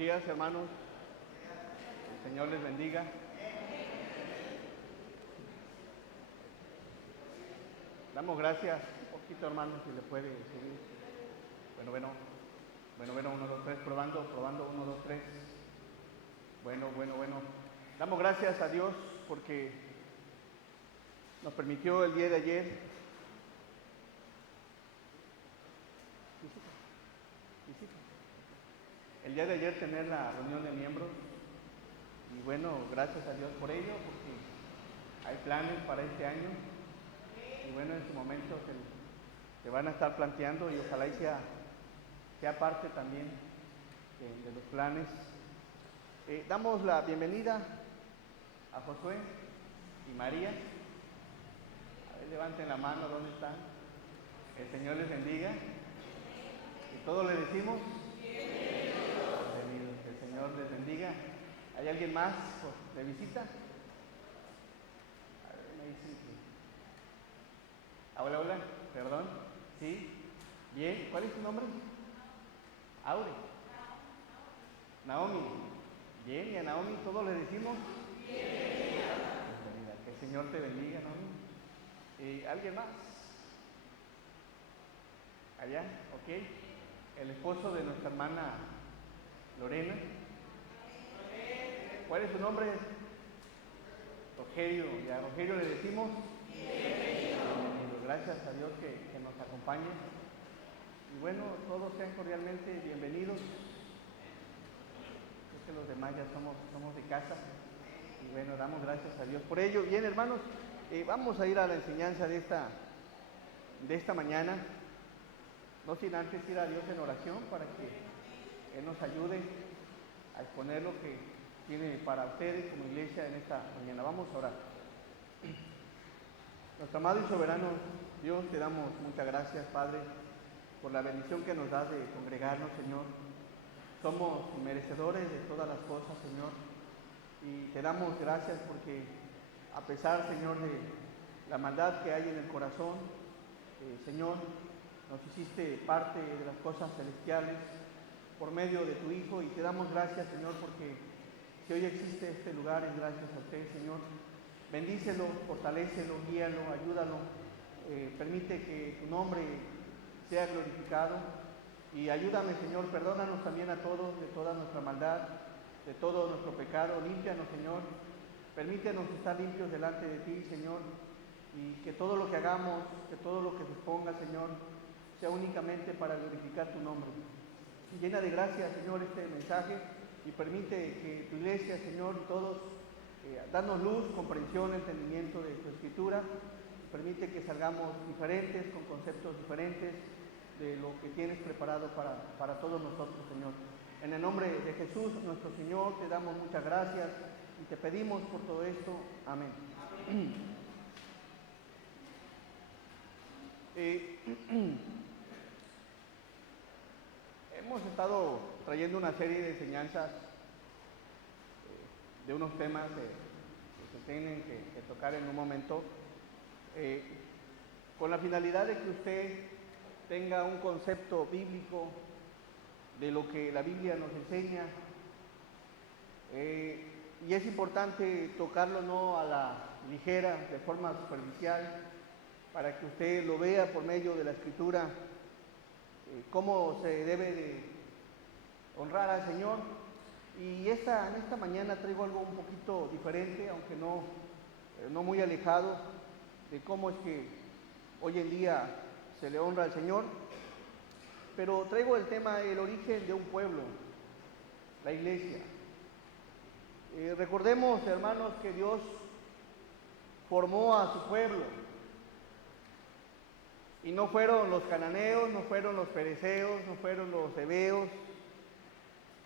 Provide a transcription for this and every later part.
días, hermanos. El Señor les bendiga. Damos gracias. Un poquito, hermanos, si le puede subir. Bueno, 1, 2, 3, probando, 1, 2, 3. Bueno. Damos gracias a Dios porque nos permitió el día de ayer tener la reunión de miembros. Y bueno, gracias a Dios por ello, porque hay planes para este año. Y bueno, en su momento se van a estar planteando y ojalá y sea parte también de los planes. Damos la bienvenida a Josué y María. A ver, levanten la mano, ¿dónde están? El Señor les bendiga. Y todos le decimos, bienvenidos. Que el Señor les bendiga. ¿Hay alguien más de visita? A ver, me dicen que... Hola, perdón. ¿Sí? Bien, ¿cuál es tu nombre? Aure. Naomi. Bien, y a Naomi todos le decimos bienvenida. Que el Señor te bendiga, Naomi. ¿Alguien más? Allá, ok. El esposo de nuestra hermana Lorena. ¿Cuál es su nombre? Rogelio. Y a Rogelio le decimos bienvenido. Gracias a Dios que nos acompañe. Y bueno, todos sean cordialmente bienvenidos. Creo que los demás ya somos de casa. Y bueno, damos gracias a Dios por ello. Bien, hermanos, vamos a ir a la enseñanza de esta mañana. No sin antes ir a Dios en oración para que Él nos ayude a exponer lo que tiene para ustedes como iglesia en esta mañana. Vamos a orar. Nuestro amado y soberano Dios, te damos muchas gracias, Padre, por la bendición que nos das de congregarnos, Señor. Somos merecedores de todas las cosas, Señor, y te damos gracias porque a pesar, Señor, de la maldad que hay en el corazón, Señor, nos hiciste parte de las cosas celestiales por medio de tu Hijo, y te damos gracias, Señor, porque si hoy existe este lugar es gracias a usted, Señor. Bendícelo, fortalécelo, guíalo, ayúdalo, permite que tu nombre sea glorificado, y ayúdame, Señor, perdónanos también a todos de toda nuestra maldad, de todo nuestro pecado. Límpianos, Señor, permítenos estar limpios delante de ti, Señor, y que todo lo que hagamos, que todo lo que se exponga, Señor, sea únicamente para glorificar tu nombre. Llena de gracia, Señor, este mensaje, y permite que tu iglesia, Señor, todos, danos luz, comprensión, entendimiento de tu Escritura. Permite que salgamos diferentes, con conceptos diferentes de lo que tienes preparado para todos nosotros, Señor. En el nombre de Jesús, nuestro Señor, te damos muchas gracias y te pedimos por todo esto. Amén. Hemos estado trayendo una serie de enseñanzas de unos temas que se tienen que tocar en un momento, con la finalidad de que usted tenga un concepto bíblico de lo que la Biblia nos enseña, y es importante tocarlo no a la ligera, de forma superficial, para que usted lo vea por medio de la Escritura, cómo se debe de honrar al Señor. Y en esta mañana traigo algo un poquito diferente, aunque no muy alejado de cómo es que hoy en día se le honra al Señor, pero traigo el tema, el origen de un pueblo, la iglesia. Recordemos, hermanos, que Dios formó a su pueblo, y no fueron los cananeos, no fueron los fereceos, no fueron los heveos,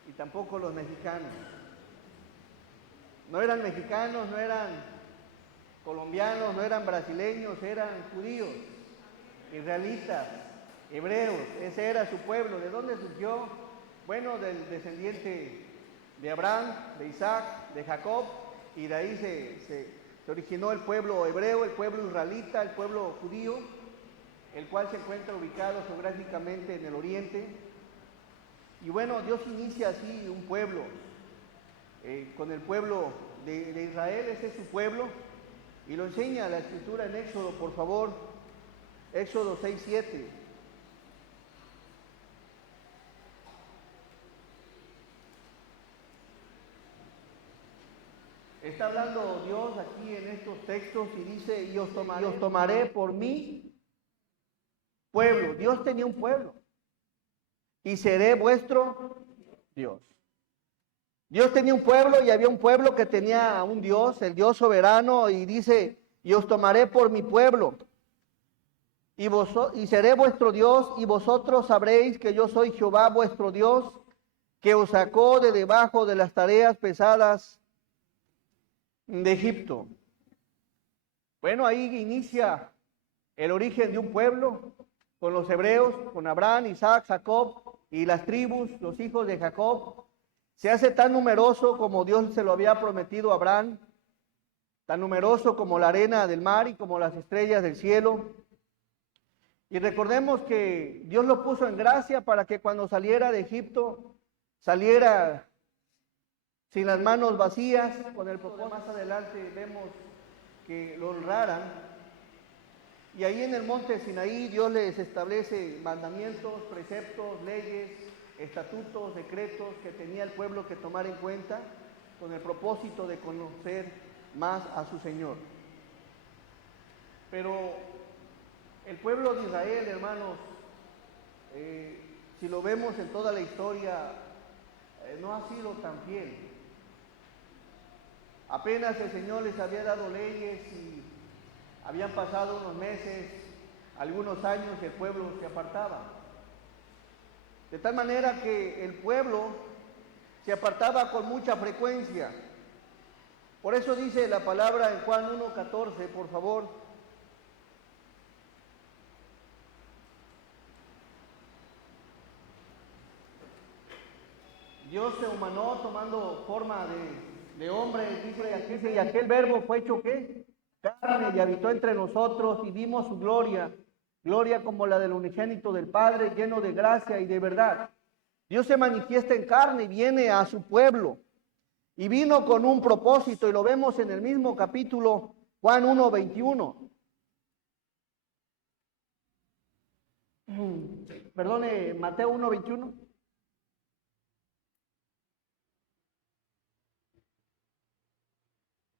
y tampoco los mexicanos. No eran mexicanos, no eran colombianos, no eran brasileños, eran judíos, israelitas, hebreos. Ese era su pueblo. ¿De dónde surgió? Bueno, del descendiente de Abraham, de Isaac, de Jacob, y de ahí se originó el pueblo hebreo, el pueblo israelita, el pueblo judío, el cual se encuentra ubicado geográficamente en el oriente. Y bueno, Dios inicia así un pueblo, con el pueblo de Israel, ese es su pueblo, y lo enseña la Escritura en Éxodo, por favor, Éxodo 6:7. Está hablando Dios aquí en estos textos y dice, y os tomaré por mi pueblo. Dios tenía un pueblo y seré vuestro Dios. Dios tenía un pueblo y había un pueblo que tenía un Dios, el Dios soberano, y dice, y os tomaré por mi pueblo y seré vuestro Dios, y vosotros sabréis que yo soy Jehová vuestro Dios, que os sacó de debajo de las tareas pesadas de Egipto. Bueno, ahí inicia el origen de un pueblo con los hebreos, con Abraham, Isaac, Jacob y las tribus, los hijos de Jacob. Se hace tan numeroso como Dios se lo había prometido a Abraham, tan numeroso como la arena del mar y como las estrellas del cielo. Y recordemos que Dios lo puso en gracia para que cuando saliera de Egipto, saliera sin las manos vacías, con el propósito. Más adelante vemos que lo honraran. Y ahí en el monte Sinaí Dios les establece mandamientos, preceptos, leyes, estatutos, decretos que tenía el pueblo que tomar en cuenta con el propósito de conocer más a su Señor. Pero el pueblo de Israel, hermanos, si lo vemos en toda la historia, no ha sido tan fiel. Apenas el Señor les había dado leyes y habían pasado unos meses, algunos años, y el pueblo se apartaba. De tal manera que el pueblo se apartaba con mucha frecuencia. Por eso dice la palabra en Juan 1:14, por favor. Dios se humanó tomando forma de hombre, dice, y aquel verbo fue hecho ¿qué? Carne, y habitó entre nosotros, y vimos su gloria, gloria como la del unigénito del Padre, lleno de gracia y de verdad. Dios se manifiesta en carne y viene a su pueblo, y vino con un propósito, y lo vemos en el mismo capítulo, Juan 1:21. Perdone, Mateo 1:21.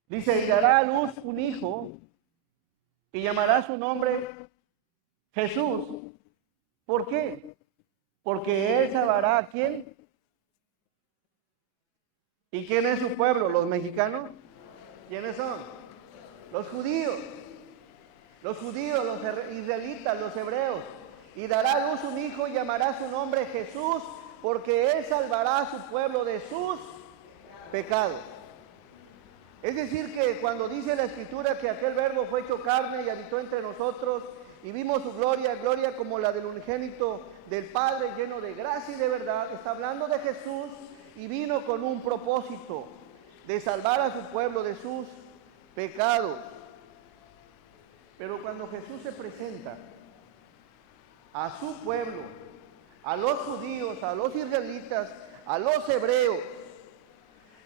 Dice, y dará a luz un hijo, y llamará su nombre Jesús. ¿Por qué? Porque él salvará ¿a quién? ¿Y quién es su pueblo? ¿Los mexicanos? ¿Quiénes son? Los judíos. Los judíos, los israelitas, los hebreos. Y dará a luz un hijo y llamará su nombre Jesús, porque él salvará a su pueblo de sus pecados. Es decir, que cuando dice la Escritura que aquel verbo fue hecho carne y habitó entre nosotros, y vimos su gloria, gloria como la del unigénito del Padre, lleno de gracia y de verdad, está hablando de Jesús, y vino con un propósito de salvar a su pueblo de sus pecados. Pero cuando Jesús se presenta a su pueblo, a los judíos, a los israelitas, a los hebreos,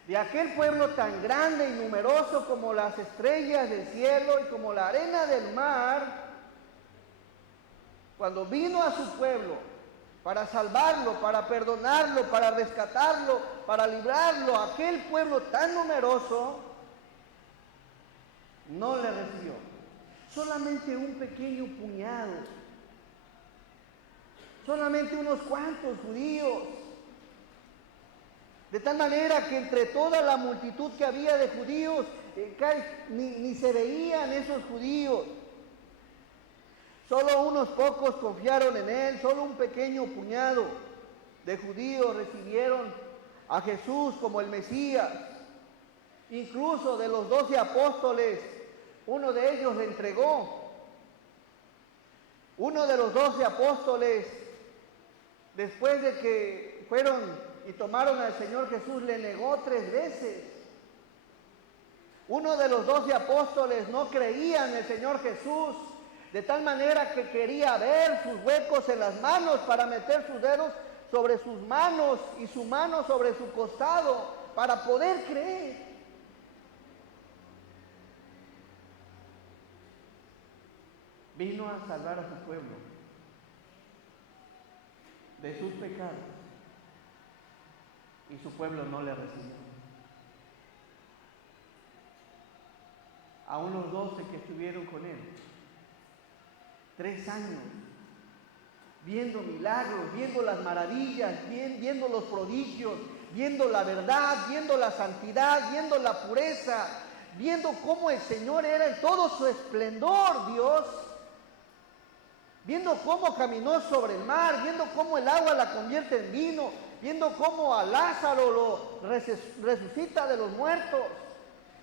de aquel pueblo tan grande y numeroso como las estrellas del cielo y como la arena del mar, cuando vino a su pueblo para salvarlo, para perdonarlo, para rescatarlo, para librarlo, aquel pueblo tan numeroso no le recibió. Solamente un pequeño puñado, solamente unos cuantos judíos. De tal manera que entre toda la multitud que había de judíos, ni se veían esos judíos. Solo unos pocos confiaron en él, solo un pequeño puñado de judíos recibieron a Jesús como el Mesías. Incluso de los 12 apóstoles, uno de ellos le entregó. Uno de los 12 apóstoles, después de que fueron y tomaron al Señor Jesús, le negó 3 veces. Uno de los 12 apóstoles no creía en el Señor Jesús, de tal manera que quería ver sus huecos en las manos para meter sus dedos sobre sus manos y su mano sobre su costado para poder creer. Vino a salvar a su pueblo de sus pecados y su pueblo no le recibió. Aún los 12 que estuvieron con él, 3 años, viendo milagros, viendo las maravillas, viendo los prodigios, viendo la verdad, viendo la santidad, viendo la pureza, viendo cómo el Señor era en todo su esplendor, Dios, viendo cómo caminó sobre el mar, viendo cómo el agua la convierte en vino, viendo cómo a Lázaro lo resucita de los muertos,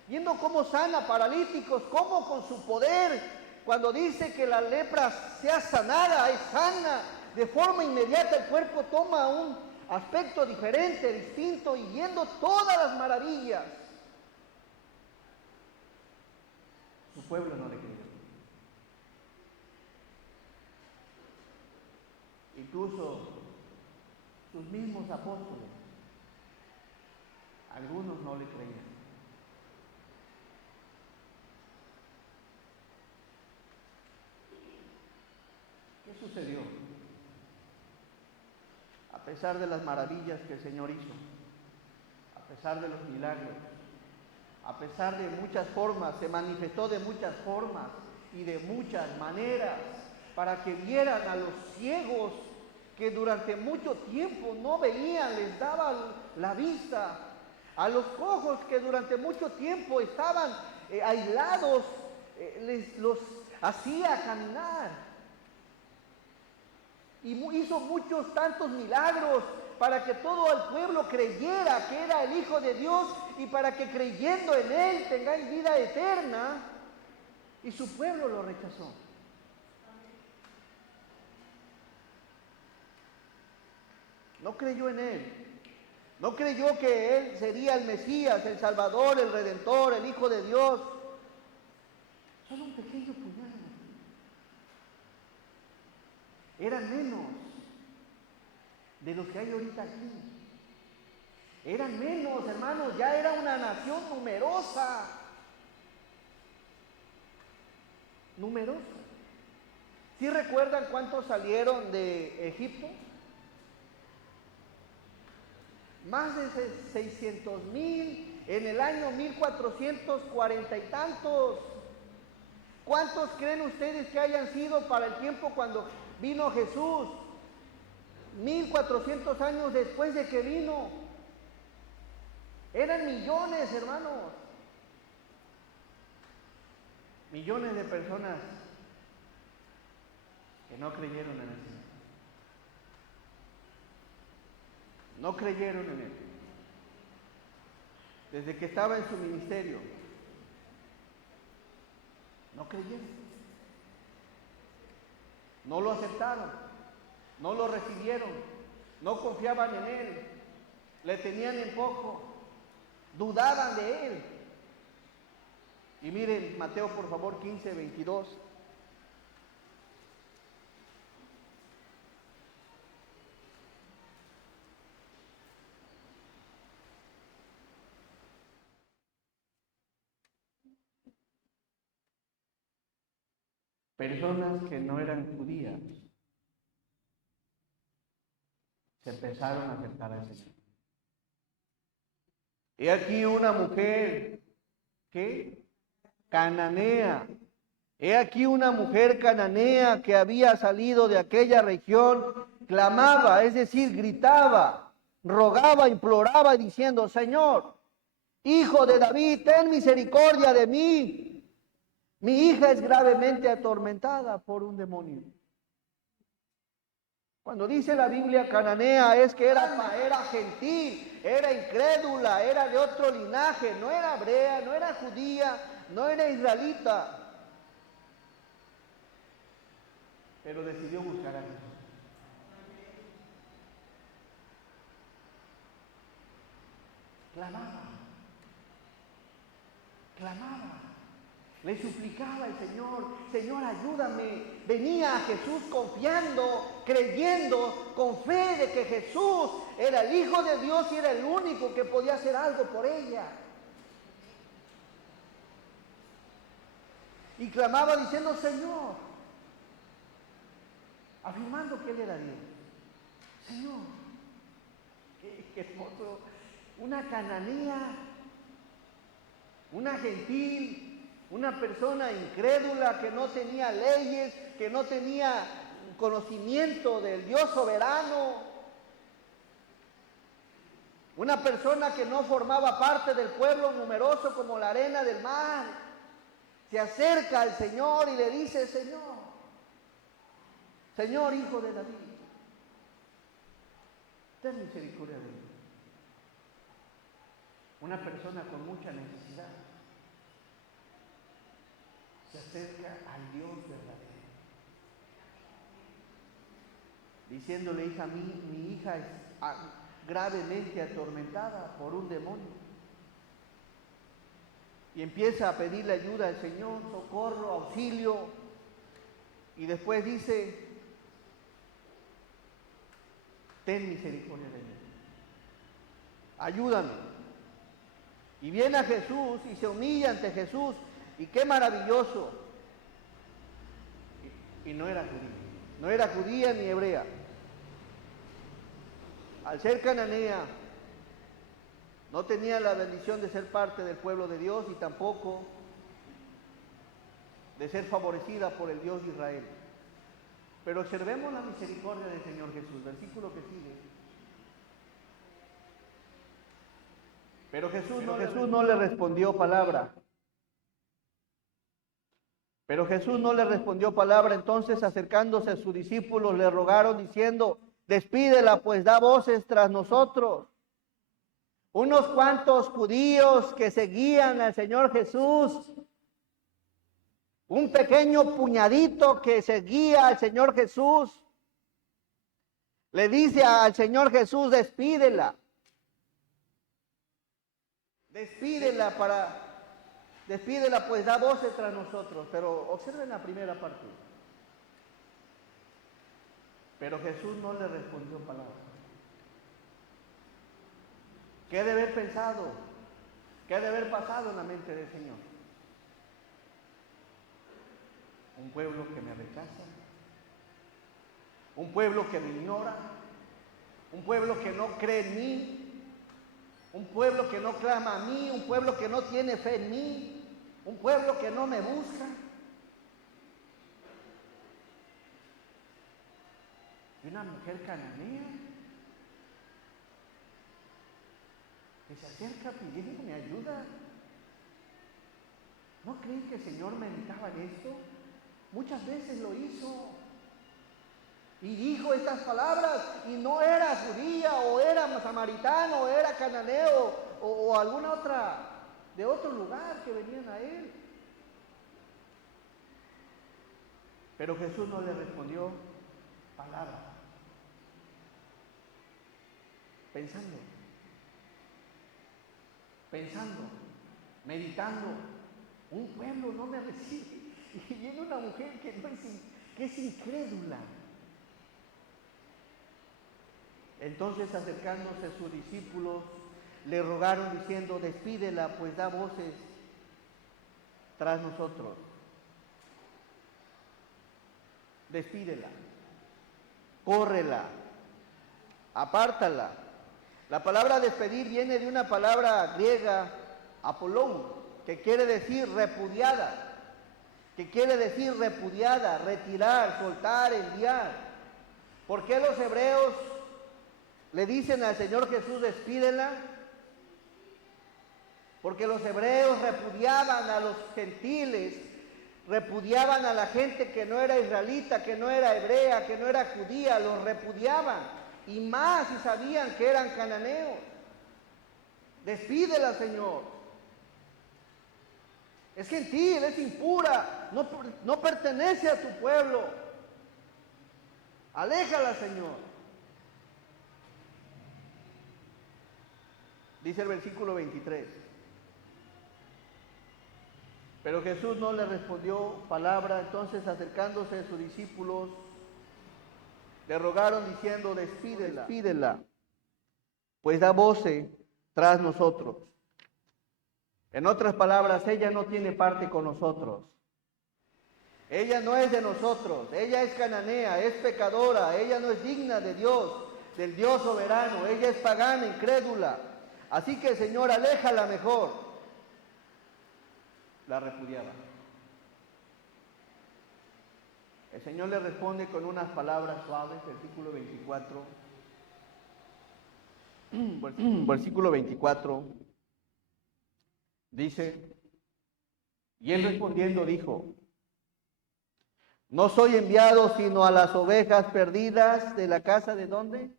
viendo cómo sana paralíticos, cómo con su poder, cuando dice que la lepra sea sanada, es sana, de forma inmediata el cuerpo toma un aspecto diferente, distinto, y viendo todas las maravillas, su pueblo no le creyó. Incluso sus mismos apóstoles, algunos no le creían. ¿Qué sucedió? A pesar de las maravillas que el Señor hizo, a pesar de los milagros, a pesar de muchas formas, se manifestó de muchas formas y de muchas maneras para que vieran a los ciegos que durante mucho tiempo no veían, les daba la vista, a los cojos que durante mucho tiempo estaban aislados, los hacía caminar. Y hizo muchos tantos milagros para que todo el pueblo creyera que era el Hijo de Dios y para que creyendo en Él tengáis vida eterna. Y su pueblo lo rechazó. No creyó en Él. No creyó que Él sería el Mesías, el Salvador, el Redentor, el Hijo de Dios. Solo un pequeño puñado. Eran menos de los que hay ahorita aquí. Eran menos, hermanos, ya era una nación numerosa. Numerosa. ¿Sí recuerdan cuántos salieron de Egipto? Más de 600,000 en el año 1440 y tantos. ¿Cuántos creen ustedes que hayan sido para el tiempo cuando vino Jesús? 1400 años después de que vino. Eran millones, hermanos. Millones de personas que no creyeron en el Señor. No creyeron en Él. Desde que estaba en su ministerio, no creyeron. No lo aceptaron. No lo recibieron. No confiaban en Él. Le tenían en poco. Dudaban de Él. Y miren, Mateo, por favor, 15, 22. Personas que no eran judías se empezaron a acercar al Señor. He aquí una mujer que cananea. He aquí una mujer cananea que había salido de aquella región, clamaba, es decir, gritaba, rogaba, imploraba, diciendo: Señor, Hijo de David, ten misericordia de mí. Mi hija es gravemente atormentada por un demonio. Cuando dice la Biblia cananea es que era gentil, era incrédula, era de otro linaje, no era hebrea, no era judía, no era israelita. Pero decidió buscar a Jesús. Clamaba, le suplicaba al Señor: Señor, ayúdame. Venía a Jesús confiando creyendo con fe de que Jesús era el Hijo de Dios y era el único que podía hacer algo por ella. Y clamaba diciendo, Señor, afirmando que Él era Dios. Señor, qué hermoso, una cananea, una gentil, una persona incrédula que no tenía leyes, que no tenía conocimiento del Dios soberano, una persona que no formaba parte del pueblo numeroso como la arena del mar, se acerca al Señor y le dice, Señor, Señor, Hijo de David, ten misericordia de mí. Una persona con mucha necesidad se acerca al Dios verdadero, diciéndole, hija, mi hija es gravemente atormentada por un demonio. Y empieza a pedirle ayuda al Señor, socorro, auxilio, y después dice, ten misericordia de mí, ayúdame. Y viene a Jesús y se humilla ante Jesús, y qué maravilloso. Y no era judía ni hebrea. Al ser cananea, no tenía la bendición de ser parte del pueblo de Dios y tampoco de ser favorecida por el Dios de Israel. Pero observemos la misericordia del Señor Jesús, versículo que sigue. Pero Jesús no le respondió palabra. Pero Jesús no le respondió palabra, entonces acercándose a sus discípulos le rogaron diciendo, despídela, pues da voces tras nosotros. Unos cuantos judíos que seguían al Señor Jesús, un pequeño puñadito que seguía al Señor Jesús, le dice al Señor Jesús, despídela. Despídela, pues da voces tras nosotros. Pero observen la primera parte. Pero Jesús no le respondió palabra. ¿Qué debe haber pensado? ¿Qué debe haber pasado en la mente del Señor? Un pueblo que me rechaza, un pueblo que me ignora, un pueblo que no cree en mí, un pueblo que no clama a mí, un pueblo que no tiene fe en mí, un pueblo que no me busca. Y una mujer cananea que se acerca pidiéndome ayuda. ¿No creen que el Señor meditaba en esto? Muchas veces lo hizo. Y dijo estas palabras, y no era judía, o era samaritano, o era cananeo, o alguna otra, de otro lugar que venían a él. Pero Jesús no le respondió palabra. Pensando, meditando, un pueblo no me recibe, y viene una mujer que es incrédula. Entonces, acercándose a sus discípulos, le rogaron diciendo, despídela, pues da voces tras nosotros. Despídela, córrela, apártala. La palabra despedir viene de una palabra griega, apolón, que quiere decir repudiada, retirar, soltar, enviar. ¿Por qué los hebreos le dicen al Señor Jesús, despídela? Porque los hebreos repudiaban a los gentiles, repudiaban a la gente que no era israelita, que no era hebrea, que no era judía, los repudiaban. Y más si sabían que eran cananeos. Despídela, Señor. Es gentil, es impura, no pertenece a tu pueblo. Aléjala, Señor. Dice el versículo 23. Pero Jesús no le respondió palabra, entonces acercándose a sus discípulos, le rogaron diciendo, despídela, pues da voces tras nosotros. En otras palabras, ella no tiene parte con nosotros. Ella no es de nosotros, ella es cananea, es pecadora, ella no es digna de Dios, del Dios soberano, ella es pagana, incrédula. Así que, Señor, aléjala mejor. La repudiaba. El Señor le responde con unas palabras suaves, versículo 24. Versículo 24 dice, y él respondiendo dijo, no soy enviado sino a las ovejas perdidas de la casa de ¿dónde?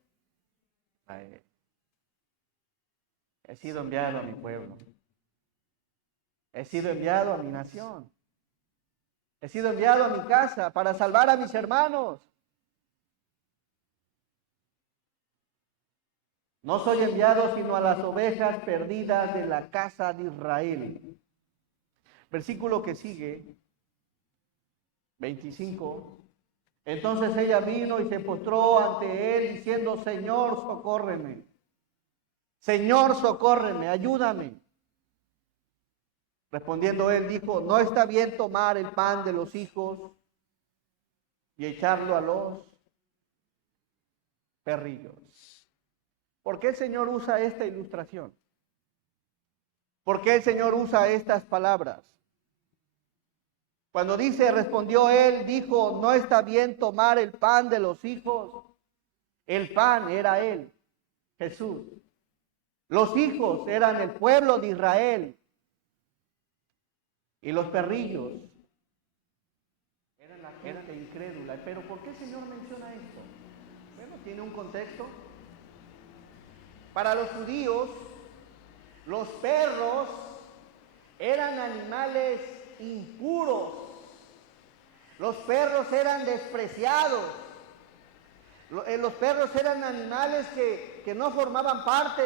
He sido enviado a mi pueblo. He sido enviado a mi nación. He sido enviado a mi casa para salvar a mis hermanos. No soy enviado sino a las ovejas perdidas de la casa de Israel. Versículo que sigue, 25. Entonces ella vino y se postró ante él diciendo, Señor, socórreme. Señor, socórreme, ayúdame. Respondiendo él dijo, no está bien tomar el pan de los hijos y echarlo a los perrillos. ¿Por qué el Señor usa esta ilustración? ¿Por qué el Señor usa estas palabras? Cuando dice, respondió él, dijo, no está bien tomar el pan de los hijos. El pan era él, Jesús. Los hijos eran el pueblo de Israel. Y los perrillos eran la gente incrédula. Pero ¿por qué el Señor menciona esto? Bueno, tiene un contexto. Para los judíos, los perros eran animales impuros. Los perros eran despreciados. Los perros eran animales que no formaban parte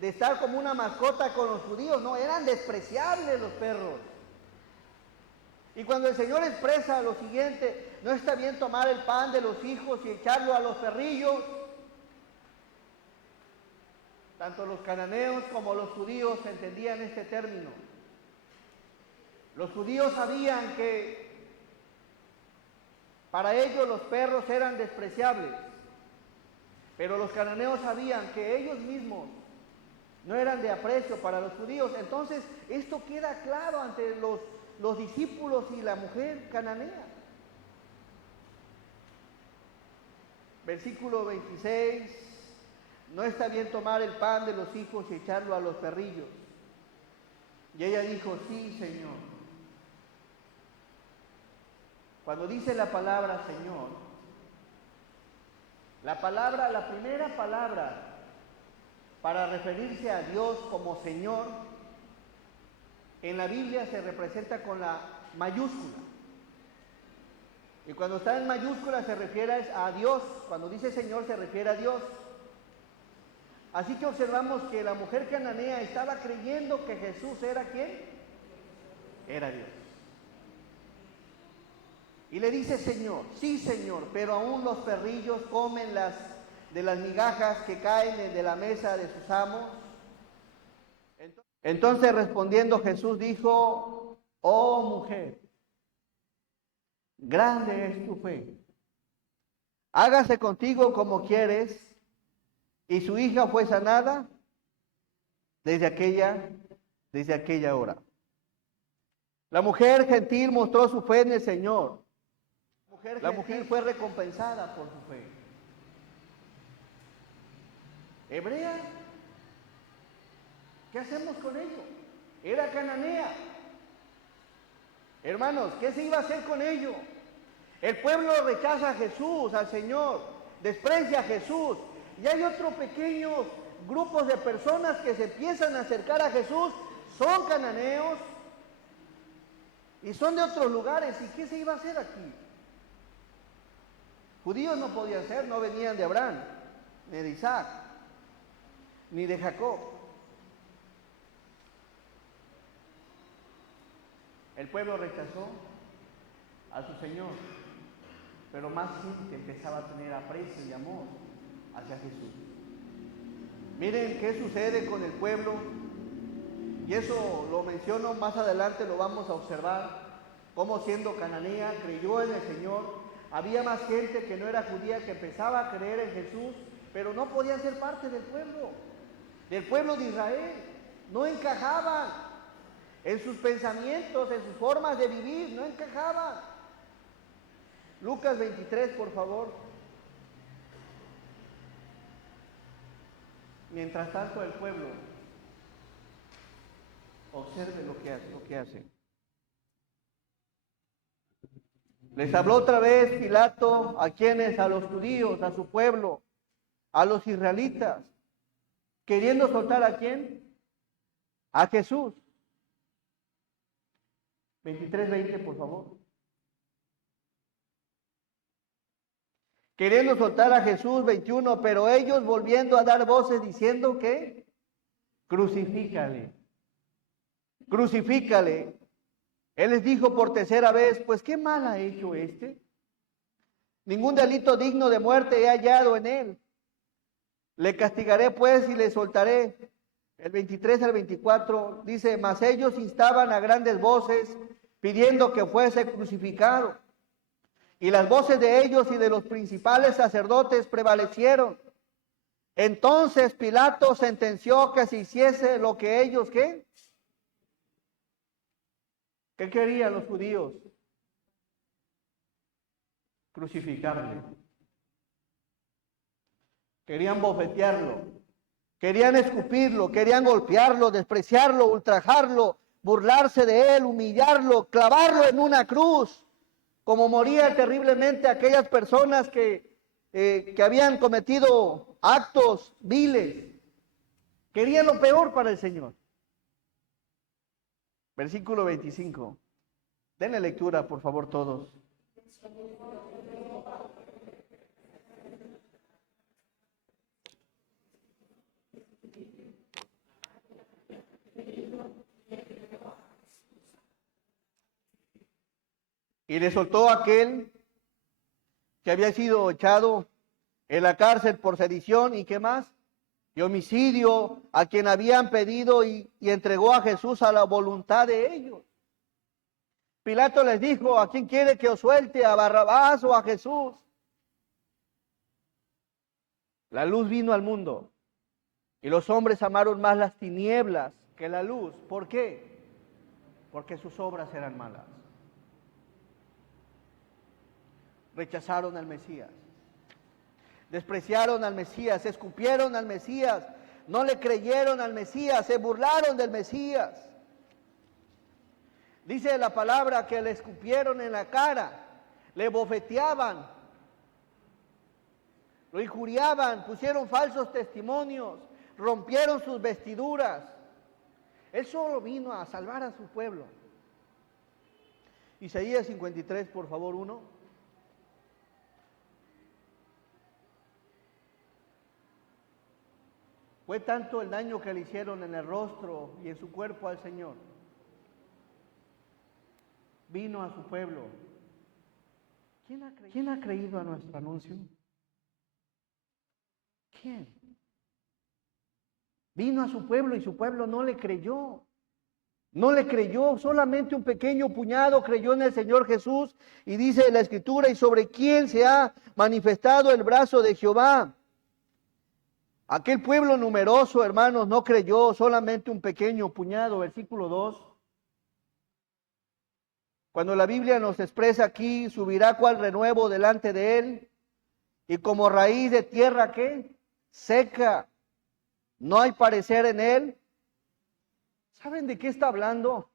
de estar como una mascota con los judíos. No, eran despreciables los perros. Y cuando el Señor expresa lo siguiente, no está bien tomar el pan de los hijos y echarlo a los perrillos, tanto los cananeos como los judíos entendían este término. Los judíos sabían que para ellos los perros eran despreciables, pero los cananeos sabían que ellos mismos no eran de aprecio para los judíos. Entonces, esto queda claro ante los discípulos y la mujer cananea. Versículo 26, no está bien tomar el pan de los hijos y echarlo a los perrillos. Y ella dijo, sí, Señor. Cuando dice la palabra Señor, la primera palabra para referirse a Dios como Señor, en la Biblia se representa con la mayúscula. Y cuando está en mayúscula se refiere a Dios. Cuando dice Señor se refiere a Dios. Así que observamos que la mujer cananea estaba creyendo que Jesús era ¿quién? Era Dios. Y le dice Señor, sí Señor, pero aún los perrillos comen de las migajas que caen de la mesa de sus amos. Entonces respondiendo Jesús dijo, oh mujer, grande es tu fe. Hágase contigo como quieres. Y su hija fue sanada desde aquella hora. La mujer gentil mostró su fe en el Señor. La mujer fue recompensada por su fe. Hebrea, ¿qué hacemos con ello? Era cananea. Hermanos, ¿qué se iba a hacer con ello? El pueblo rechaza a Jesús, al Señor, desprecia a Jesús. Y hay otros pequeños grupos de personas que se empiezan a acercar a Jesús, son cananeos y son de otros lugares. ¿Y qué se iba a hacer aquí? Judíos no podían ser, no venían de Abraham, ni de Isaac, ni de Jacob. El pueblo rechazó a su Señor. pero más gente empezaba a tener aprecio y amor hacia Jesús. Miren qué sucede con el pueblo, y eso lo menciono más adelante, lo vamos a observar, cómo siendo cananea creyó en el Señor. Había más gente que no era judía que empezaba a creer en Jesús, pero no podían ser parte del pueblo de Israel. No encajaban en sus pensamientos, en sus formas de vivir, no encajaban. Lucas 23, por favor. Mientras tanto el pueblo observe lo que hace. Les habló otra vez Pilato, ¿a quiénes? A los judíos, a su pueblo, a los israelitas, queriendo soltar ¿a quién? A Jesús. 23:20, por favor. Queriendo soltar a Jesús, 21, pero ellos volviendo a dar voces diciendo que crucifícale, crucifícale. Él les dijo por tercera vez, pues ¿qué mal ha hecho este? Ningún delito digno de muerte he hallado en él. Le castigaré pues y le soltaré. El 23 al 24 dice, mas ellos instaban a grandes voces pidiendo que fuese crucificado. Y las voces de ellos y de los principales sacerdotes prevalecieron. Entonces Pilato sentenció que se hiciese lo que ellos, ¿qué? ¿Qué querían los judíos? Crucificarle. Querían bofetearlo, querían escupirlo, querían golpearlo, despreciarlo, ultrajarlo, burlarse de él, humillarlo, clavarlo en una cruz, como morían terriblemente aquellas personas que habían cometido actos viles. Querían lo peor para el Señor. Versículo 25. Denle lectura, por favor, todos. Y le soltó a aquel que había sido echado en la cárcel por sedición y qué más, y homicidio, a quien habían pedido y entregó a Jesús a la voluntad de ellos. Pilato les dijo, ¿a quién quiere que os suelte? ¿A Barrabás o a Jesús? La luz vino al mundo y los hombres amaron más las tinieblas que la luz. ¿Por qué? Porque sus obras eran malas. Rechazaron al Mesías, despreciaron al Mesías, escupieron al Mesías, no le creyeron al Mesías, se burlaron del Mesías. Dice la palabra que le escupieron en la cara, le bofeteaban, lo injuriaban, pusieron falsos testimonios, rompieron sus vestiduras. Él solo vino a salvar a su pueblo. Isaías 53, por favor, 1. Fue tanto el daño que le hicieron en el rostro y en su cuerpo al Señor. Vino a su pueblo. ¿Quién ha creído a nuestro anuncio? ¿Quién? Vino a su pueblo y su pueblo no le creyó. No le creyó, solamente un pequeño puñado creyó en el Señor Jesús. Y dice la Escritura, ¿y sobre quién se ha manifestado el brazo de Jehová? Aquel pueblo numeroso, hermanos, no creyó, solamente un pequeño puñado. Versículo 2. Cuando la Biblia nos expresa aquí, subirá cual renuevo delante de él, y como raíz de tierra, ¿qué? Seca. No hay parecer en él. ¿Saben de qué está hablando?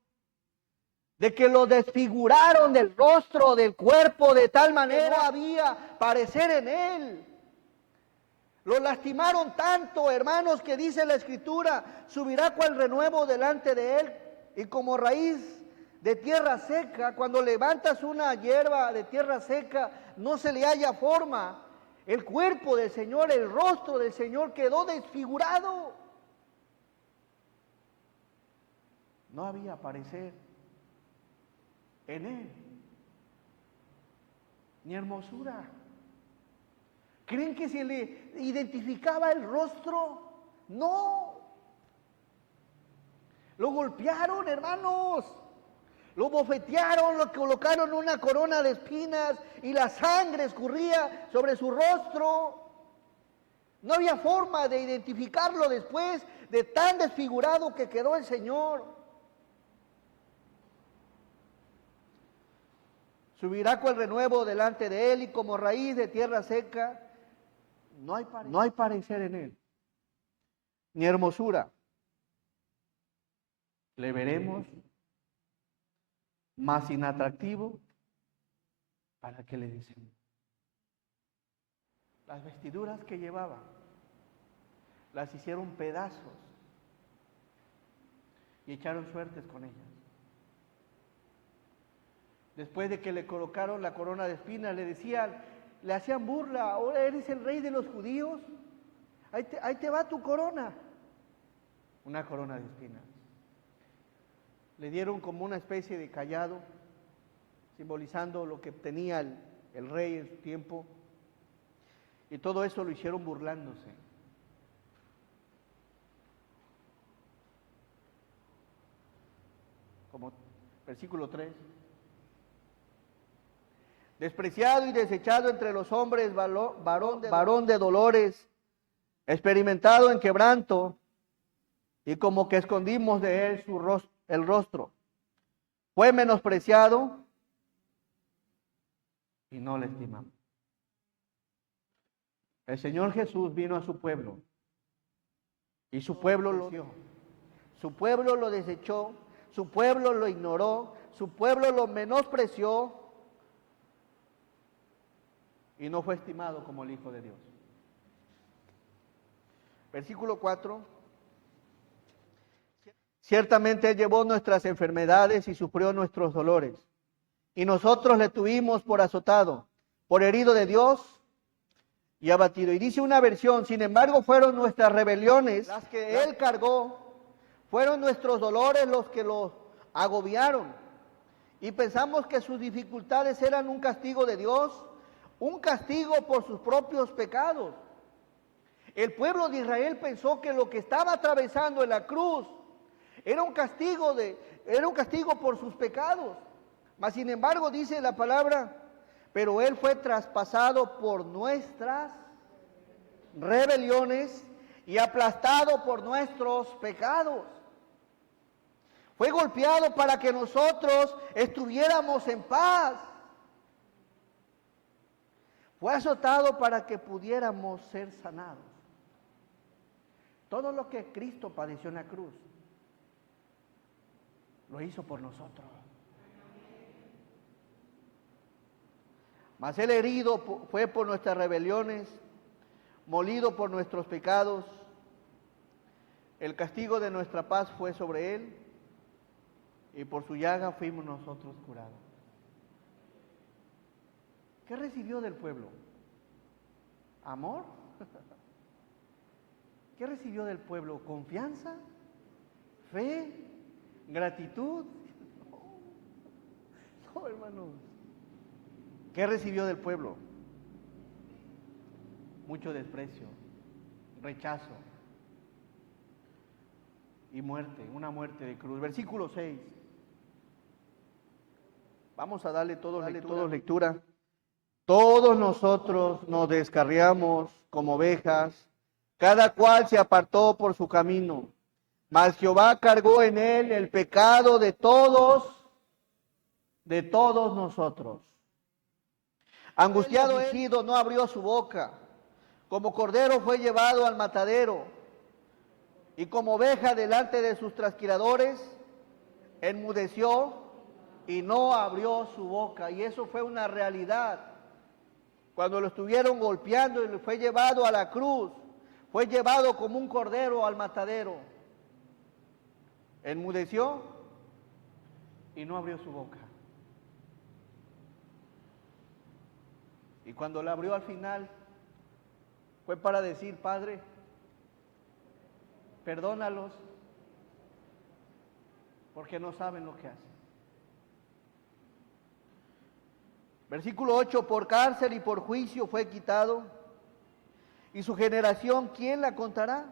De que lo desfiguraron del rostro, del cuerpo, de tal manera no había parecer en él. Lo lastimaron tanto, hermanos, que dice la Escritura, subirá cual renuevo delante de él, y como raíz de tierra seca, cuando levantas una hierba de tierra seca, no se le halla forma. El cuerpo del Señor, el rostro del Señor quedó desfigurado. No había parecer en él. ni hermosura. ¿Creen que se le identificaba el rostro? No. Lo golpearon, hermanos. Lo bofetearon, lo colocaron una corona de espinas y la sangre escurría sobre su rostro. No había forma de identificarlo después de tan desfigurado que quedó el Señor. Subirá con el renuevo delante de él y como raíz de tierra seca, no hay parecer en él, ni hermosura. Le veremos más inatractivo. ¿Para qué le dicen? Las vestiduras que llevaba las hicieron pedazos y echaron suertes con ellas. Después de que le colocaron la corona de espinas, le decían, le hacían burla: ahora eres el rey de los judíos, ahí te va tu corona. Una corona de espinas. Le dieron como una especie de cayado, simbolizando lo que tenía el rey en su tiempo, y todo eso lo hicieron burlándose. Como versículo 3. Despreciado y desechado entre los hombres, varón de dolores, experimentado en quebranto, y como que escondimos de él el rostro. Fue menospreciado y no le estimamos. El Señor Jesús vino a su pueblo y su pueblo lo dio. Su pueblo lo desechó, su pueblo lo ignoró, su pueblo lo menospreció y no fue estimado como el Hijo de Dios. Versículo 4. Ciertamente Él llevó nuestras enfermedades y sufrió nuestros dolores, y nosotros le tuvimos por azotado, por herido de Dios y abatido. Y dice una versión: sin embargo fueron nuestras rebeliones las que Él cargó, fueron nuestros dolores los que los agobiaron. Y pensamos que sus dificultades eran un castigo de Dios, un castigo por sus propios pecados. El pueblo de Israel pensó que lo que estaba atravesando en la cruz era un castigo por sus pecados. Mas sin embargo dice la palabra: pero Él fue traspasado por nuestras rebeliones y aplastado por nuestros pecados. Fue golpeado para que nosotros estuviéramos en paz. Fue azotado para que pudiéramos ser sanados. Todo lo que Cristo padeció en la cruz, lo hizo por nosotros. Mas Él herido fue por nuestras rebeliones, molido por nuestros pecados. El castigo de nuestra paz fue sobre Él, y por su llaga fuimos nosotros curados. ¿Qué recibió del pueblo? ¿Amor? ¿Qué recibió del pueblo? ¿Confianza? ¿Fe? ¿Gratitud? No, hermanos. ¿Qué recibió del pueblo? Mucho desprecio, rechazo y muerte, una muerte de cruz. Versículo 6. Vamos a darle todos lectura. Todos nosotros nos descarriamos como ovejas, cada cual se apartó por su camino, mas Jehová cargó en él el pecado de todos nosotros. Angustiado y afligido, no abrió su boca. Como cordero fue llevado al matadero, y como oveja delante de sus trasquiladores, enmudeció y no abrió su boca. Y eso fue una realidad. Cuando lo estuvieron golpeando y fue llevado a la cruz, fue llevado como un cordero al matadero. Enmudeció y no abrió su boca. Y cuando la abrió al final, fue para decir: Padre, perdónalos, porque no saben lo que hacen. Versículo 8, por cárcel y por juicio fue quitado, y su generación, ¿quién la contará?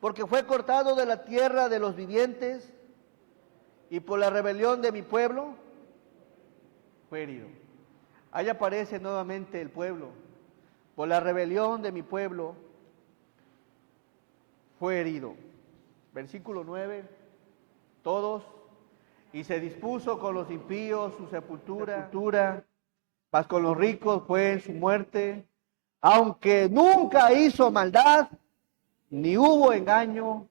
Porque fue cortado de la tierra de los vivientes, y por la rebelión de mi pueblo fue herido. Ahí aparece nuevamente el pueblo. Por la rebelión de mi pueblo fue herido. Versículo 9, todos, y se dispuso con los impíos su sepultura, mas con los ricos fue su muerte, aunque nunca hizo maldad, ni hubo engaño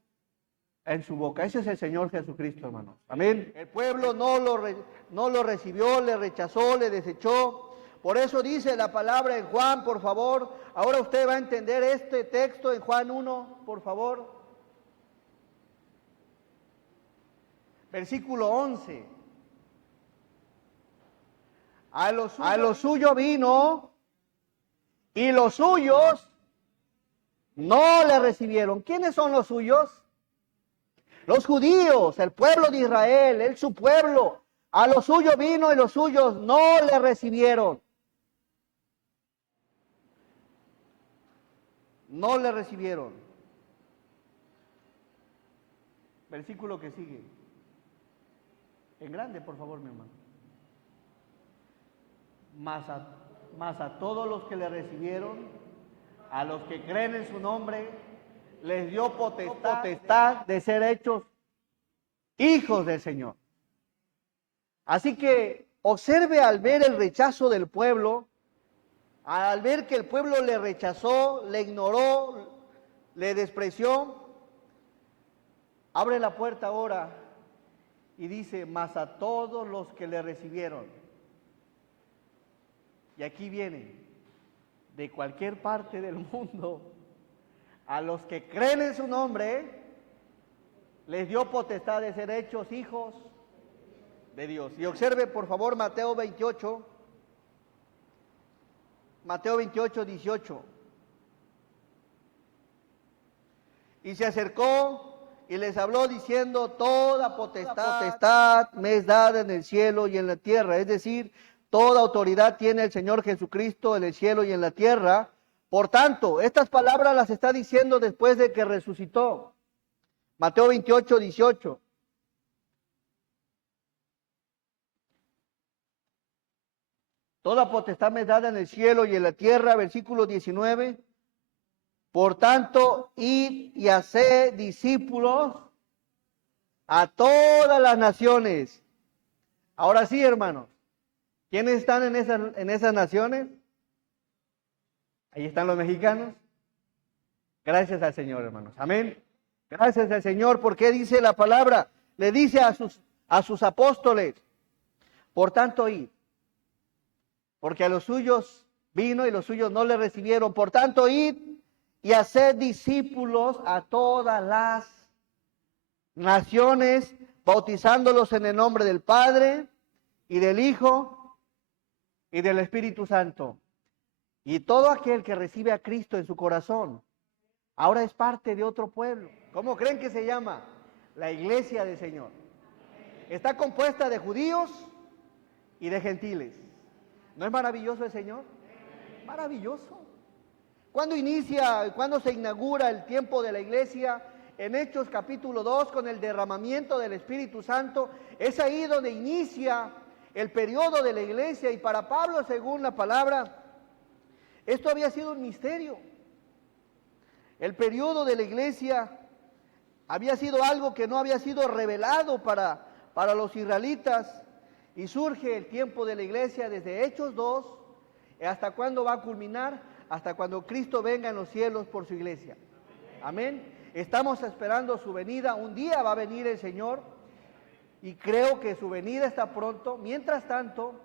en su boca. Ese es el Señor Jesucristo, hermanos. Amén. El pueblo no lo recibió, le rechazó, le desechó. Por eso dice la palabra en Juan, por favor. Ahora usted va a entender este texto en Juan 1, por favor. Versículo 11. A lo suyo vino, y los suyos no le recibieron. ¿Quiénes son los suyos? Los judíos, el pueblo de Israel, él su pueblo. A lo suyo vino y los suyos no le recibieron. No le recibieron. Versículo que sigue. En grande, por favor, mi hermano. Mas a todos los que le recibieron, a los que creen en su nombre, les dio potestad de ser hechos hijos del Señor. Así que observe, al ver el rechazo del pueblo, al ver que el pueblo le rechazó, le ignoró, le despreció, abre la puerta ahora y dice, mas a todos los que le recibieron. Y aquí viene, de cualquier parte del mundo, a los que creen en su nombre, les dio potestad de ser hechos hijos de Dios. Y observe, por favor, Mateo 28, 18. Y se acercó y les habló diciendo, toda potestad me es dada en el cielo y en la tierra. Es decir, toda autoridad tiene el Señor Jesucristo en el cielo y en la tierra. Por tanto, estas palabras las está diciendo después de que resucitó. Mateo 28, 18. Toda potestad me es dada en el cielo y en la tierra, versículo 19. Por tanto, id y haced discípulos a todas las naciones. Ahora sí, hermanos, ¿quiénes están en esas naciones? Ahí están los mexicanos. Gracias al Señor, hermanos. Amén. Gracias al Señor, porque dice la palabra, le dice a sus apóstoles, por tanto, id. Porque a los suyos vino y los suyos no le recibieron. Por tanto, id y haced discípulos a todas las naciones, bautizándolos en el nombre del Padre y del Hijo y del Espíritu Santo. Y todo aquel que recibe a Cristo en su corazón, ahora es parte de otro pueblo. ¿Cómo creen que se llama? La iglesia del Señor. Está compuesta de judíos y de gentiles. ¿No es maravilloso el Señor? Maravilloso. ¿Cuándo se inaugura el tiempo de la iglesia? En Hechos capítulo 2, con el derramamiento del Espíritu Santo. Es ahí donde inicia el periodo de la iglesia. Y para Pablo, según la palabra, esto había sido un misterio. El periodo de la iglesia había sido algo que no había sido revelado para los israelitas. Y surge el tiempo de la iglesia desde Hechos 2, ¿hasta cuándo va a culminar? Hasta cuando Cristo venga en los cielos por su iglesia. Amén. Estamos esperando su venida. Un día va a venir el Señor y creo que su venida está pronto. Mientras tanto,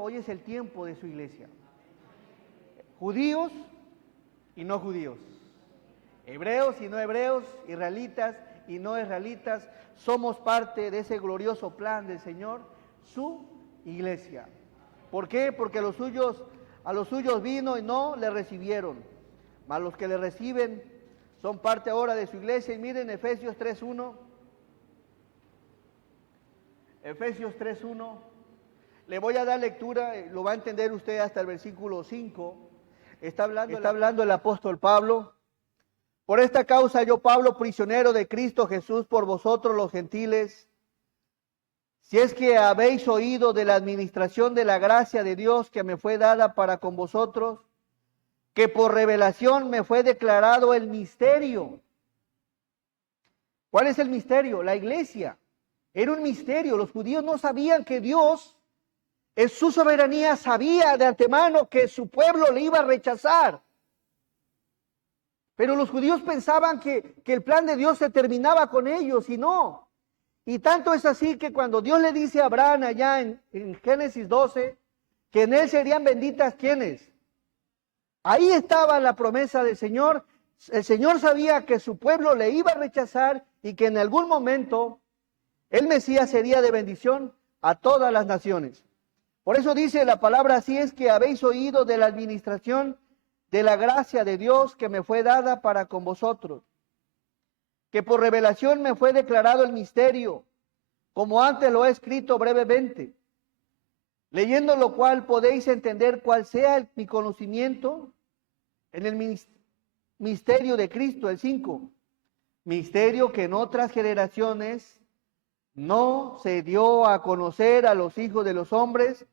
hoy es el tiempo de su iglesia. Judíos y no judíos. Hebreos y no hebreos, israelitas y no israelitas, somos parte de ese glorioso plan del Señor, su iglesia. ¿Por qué? Porque a los suyos vino y no le recibieron, mas los que le reciben son parte ahora de su iglesia. Y miren Efesios 3:1. Efesios 3:1. Le voy a dar lectura, lo va a entender usted hasta el versículo 5. Está hablando el apóstol Pablo. Por esta causa yo, Pablo, prisionero de Cristo Jesús, por vosotros los gentiles, si es que habéis oído de la administración de la gracia de Dios que me fue dada para con vosotros, que por revelación me fue declarado el misterio. ¿Cuál es el misterio? La iglesia. Era un misterio. Los judíos no sabían que Dios, en su soberanía, sabía de antemano que su pueblo le iba a rechazar. Pero los judíos pensaban que el plan de Dios se terminaba con ellos y no. Y tanto es así que cuando Dios le dice a Abraham allá en Génesis 12, que en él serían benditas, ¿quiénes? Ahí estaba la promesa del Señor. El Señor sabía que su pueblo le iba a rechazar y que en algún momento el Mesías sería de bendición a todas las naciones. Por eso dice la palabra, así es que habéis oído de la administración de la gracia de Dios que me fue dada para con vosotros, que por revelación me fue declarado el misterio, como antes lo he escrito brevemente, leyendo lo cual podéis entender cuál sea mi conocimiento en el misterio de Cristo, el 5, misterio que en otras generaciones no se dio a conocer a los hijos de los hombres,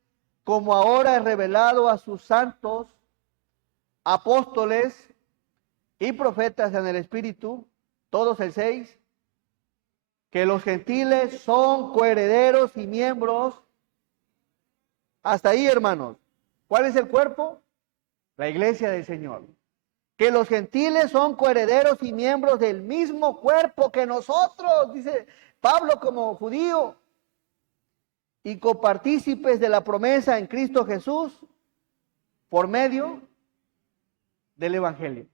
como ahora es revelado a sus santos apóstoles y profetas en el Espíritu, todos el 6, que los gentiles son coherederos y miembros. Hasta ahí, hermanos. ¿Cuál es el cuerpo? La iglesia del Señor. Que los gentiles son coherederos y miembros del mismo cuerpo que nosotros, dice Pablo como judío, y copartícipes de la promesa en Cristo Jesús por medio del Evangelio.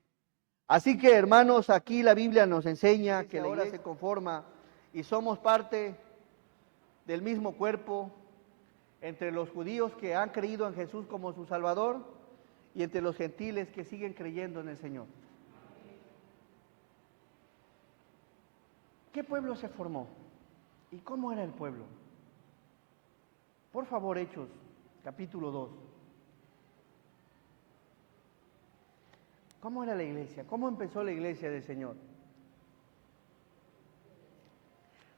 Así que, hermanos, aquí la Biblia nos enseña que la iglesia se conforma y somos parte del mismo cuerpo entre los judíos que han creído en Jesús como su Salvador y entre los gentiles que siguen creyendo en el Señor. ¿Qué pueblo se formó? ¿Y cómo era el pueblo? Por favor, Hechos, capítulo 2. ¿Cómo era la iglesia? ¿Cómo empezó la iglesia del Señor?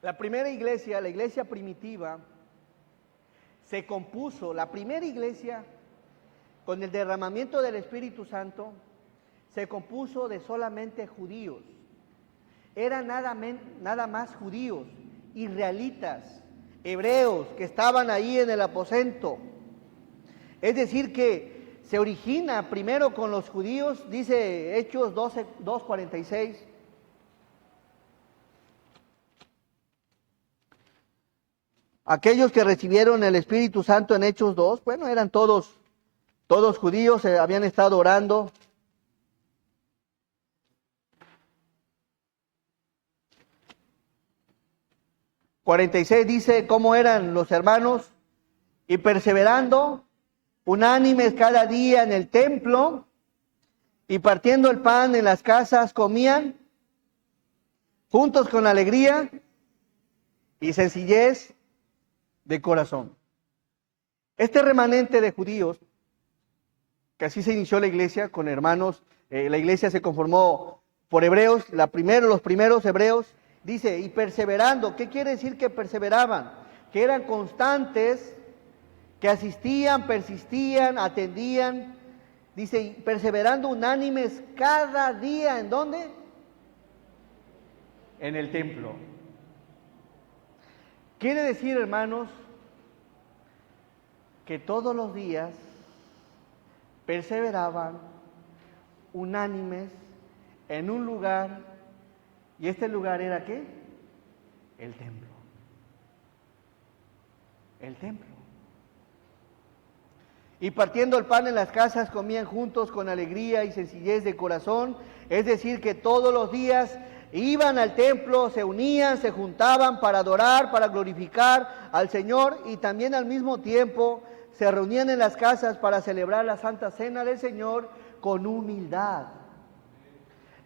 La primera iglesia, la iglesia primitiva, se compuso, la primera iglesia, con el derramamiento del Espíritu Santo, se compuso de solamente judíos. Eran nada más judíos, israelitas, hebreos, que estaban ahí en el aposento. Es decir que se origina primero con los judíos, dice Hechos 2:46. Aquellos que recibieron el Espíritu Santo en Hechos 2, bueno, eran todos judíos, habían estado orando. (46) dice cómo eran los hermanos, y perseverando unánimes cada día en el templo, y partiendo el pan en las casas, comían juntos con alegría y sencillez de corazón. Este remanente de judíos, que así se inició la iglesia, con hermanos, la iglesia se conformó por hebreos, los primeros hebreos, dice, y perseverando. ¿Qué quiere decir que perseveraban? Que eran constantes, que asistían, persistían, atendían, dice, perseverando unánimes cada día, ¿en dónde? En el templo. Quiere decir, hermanos, que todos los días perseveraban unánimes en un lugar, y este lugar era ¿qué? El templo. El templo. Y partiendo el pan en las casas, comían juntos con alegría y sencillez de corazón, es decir, que todos los días iban al templo, se unían, se juntaban para adorar, para glorificar al Señor, y también al mismo tiempo se reunían en las casas para celebrar la Santa Cena del Señor con humildad.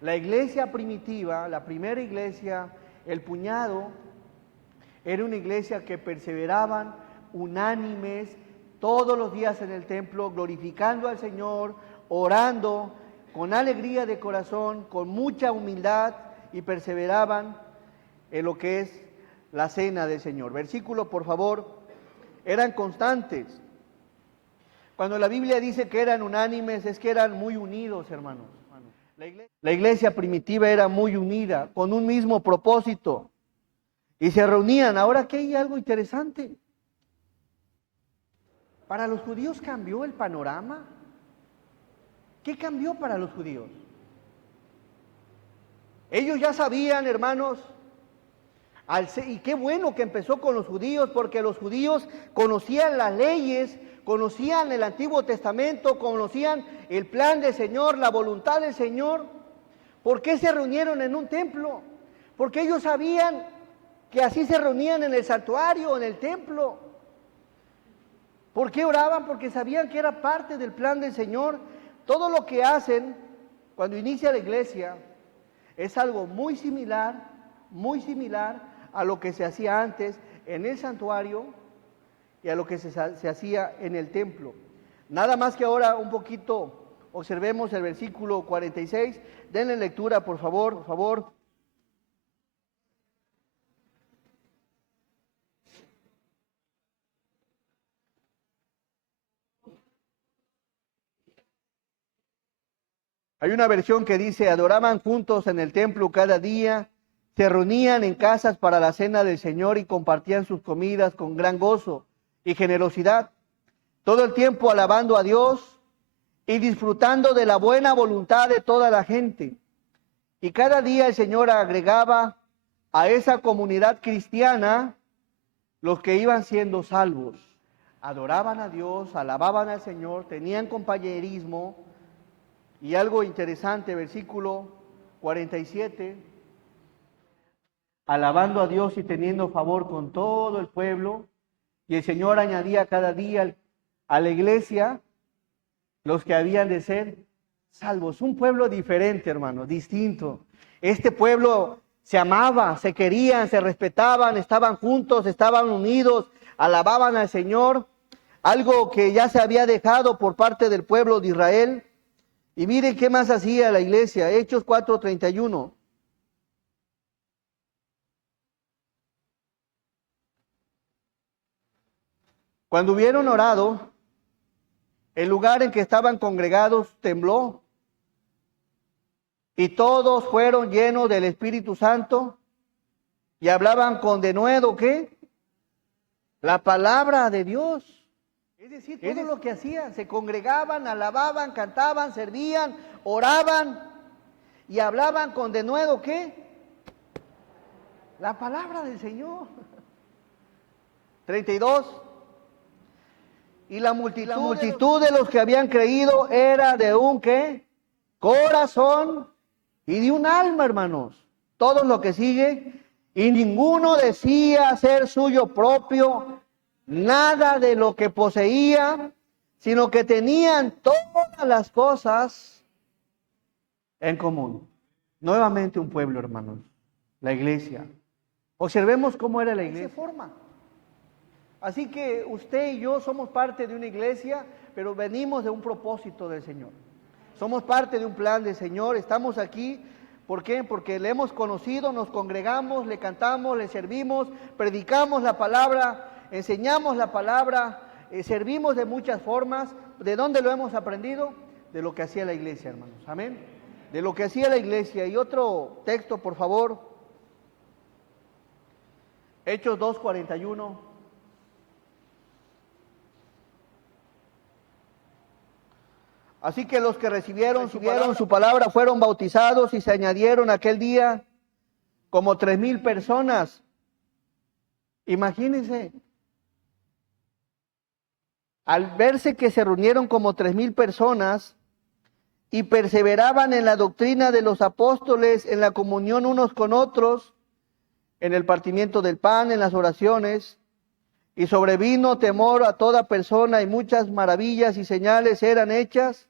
La iglesia primitiva, la primera iglesia, el puñado, era una iglesia que perseveraban unánimes todos los días en el templo, glorificando al Señor, orando con alegría de corazón, con mucha humildad, y perseveraban en lo que es la cena del Señor. Versículo, por favor. Eran constantes. Cuando la Biblia dice que eran unánimes, es que eran muy unidos, hermanos. La iglesia primitiva era muy unida, con un mismo propósito. Y se reunían. Ahora aquí hay algo interesante. Para los judíos cambió el panorama. ¿Qué cambió para los judíos? Ellos ya sabían, hermanos, y qué bueno que empezó con los judíos, porque los judíos conocían las leyes, conocían el Antiguo Testamento, conocían el plan del Señor, la voluntad del Señor. ¿Por qué se reunieron en un templo? Porque ellos sabían que así se reunían en el santuario, en el templo. ¿Por qué oraban? Porque sabían que era parte del plan del Señor. Todo lo que hacen cuando inicia la iglesia es algo muy similar a lo que se hacía antes en el santuario y a lo que se hacía en el templo. Nada más que ahora un poquito observemos el versículo 46. Denle lectura, por favor, por favor. Hay una versión que dice, adoraban juntos en el templo cada día, se reunían en casas para la cena del Señor y compartían sus comidas con gran gozo y generosidad, todo el tiempo alabando a Dios y disfrutando de la buena voluntad de toda la gente. Y cada día el Señor agregaba a esa comunidad cristiana los que iban siendo salvos. Adoraban a Dios, alababan al Señor, tenían compañerismo. Y algo interesante, versículo 47, alabando a Dios y teniendo favor con todo el pueblo, y el Señor añadía cada día a la iglesia los que habían de ser salvos. Un pueblo diferente, hermano, distinto. Este pueblo se amaba, se querían, se respetaban, estaban juntos, estaban unidos, alababan al Señor, algo que ya se había dejado por parte del pueblo de Israel. Y miren qué más hacía la iglesia, Hechos 4:31. Cuando hubieron orado, el lugar en que estaban congregados tembló, y todos fueron llenos del Espíritu Santo y hablaban con denuedo, ¿qué? La palabra de Dios. Es decir, todo lo que hacían, se congregaban, alababan, cantaban, servían, oraban y hablaban con denuedo, ¿qué? La palabra del Señor. 32. Y la multitud de los que habían creído era de un, ¿qué? Corazón y de un alma, hermanos. Todo lo que sigue. Y ninguno decía ser suyo propio nada de lo que poseía, sino que tenían todas las cosas en común. Nuevamente un pueblo, hermanos, la iglesia. Observemos cómo era la iglesia. Se forma. Así que usted y yo somos parte de una iglesia, pero venimos de un propósito del Señor. Somos parte de un plan del Señor, estamos aquí. ¿Por qué? Porque le hemos conocido, nos congregamos, le cantamos, le servimos, predicamos la palabra, enseñamos la palabra, servimos de muchas formas. ¿De dónde lo hemos aprendido? De lo que hacía la iglesia, hermanos. Amén. De lo que hacía la iglesia. Y otro texto, por favor. Hechos 2:41. Así que los que recibieron su palabra fueron bautizados y se añadieron aquel día como 3,000 personas. Imagínense. Al verse que se reunieron como 3,000 personas y perseveraban en la doctrina de los apóstoles, en la comunión unos con otros, en el partimiento del pan, en las oraciones, y sobrevino temor a toda persona y muchas maravillas y señales eran hechas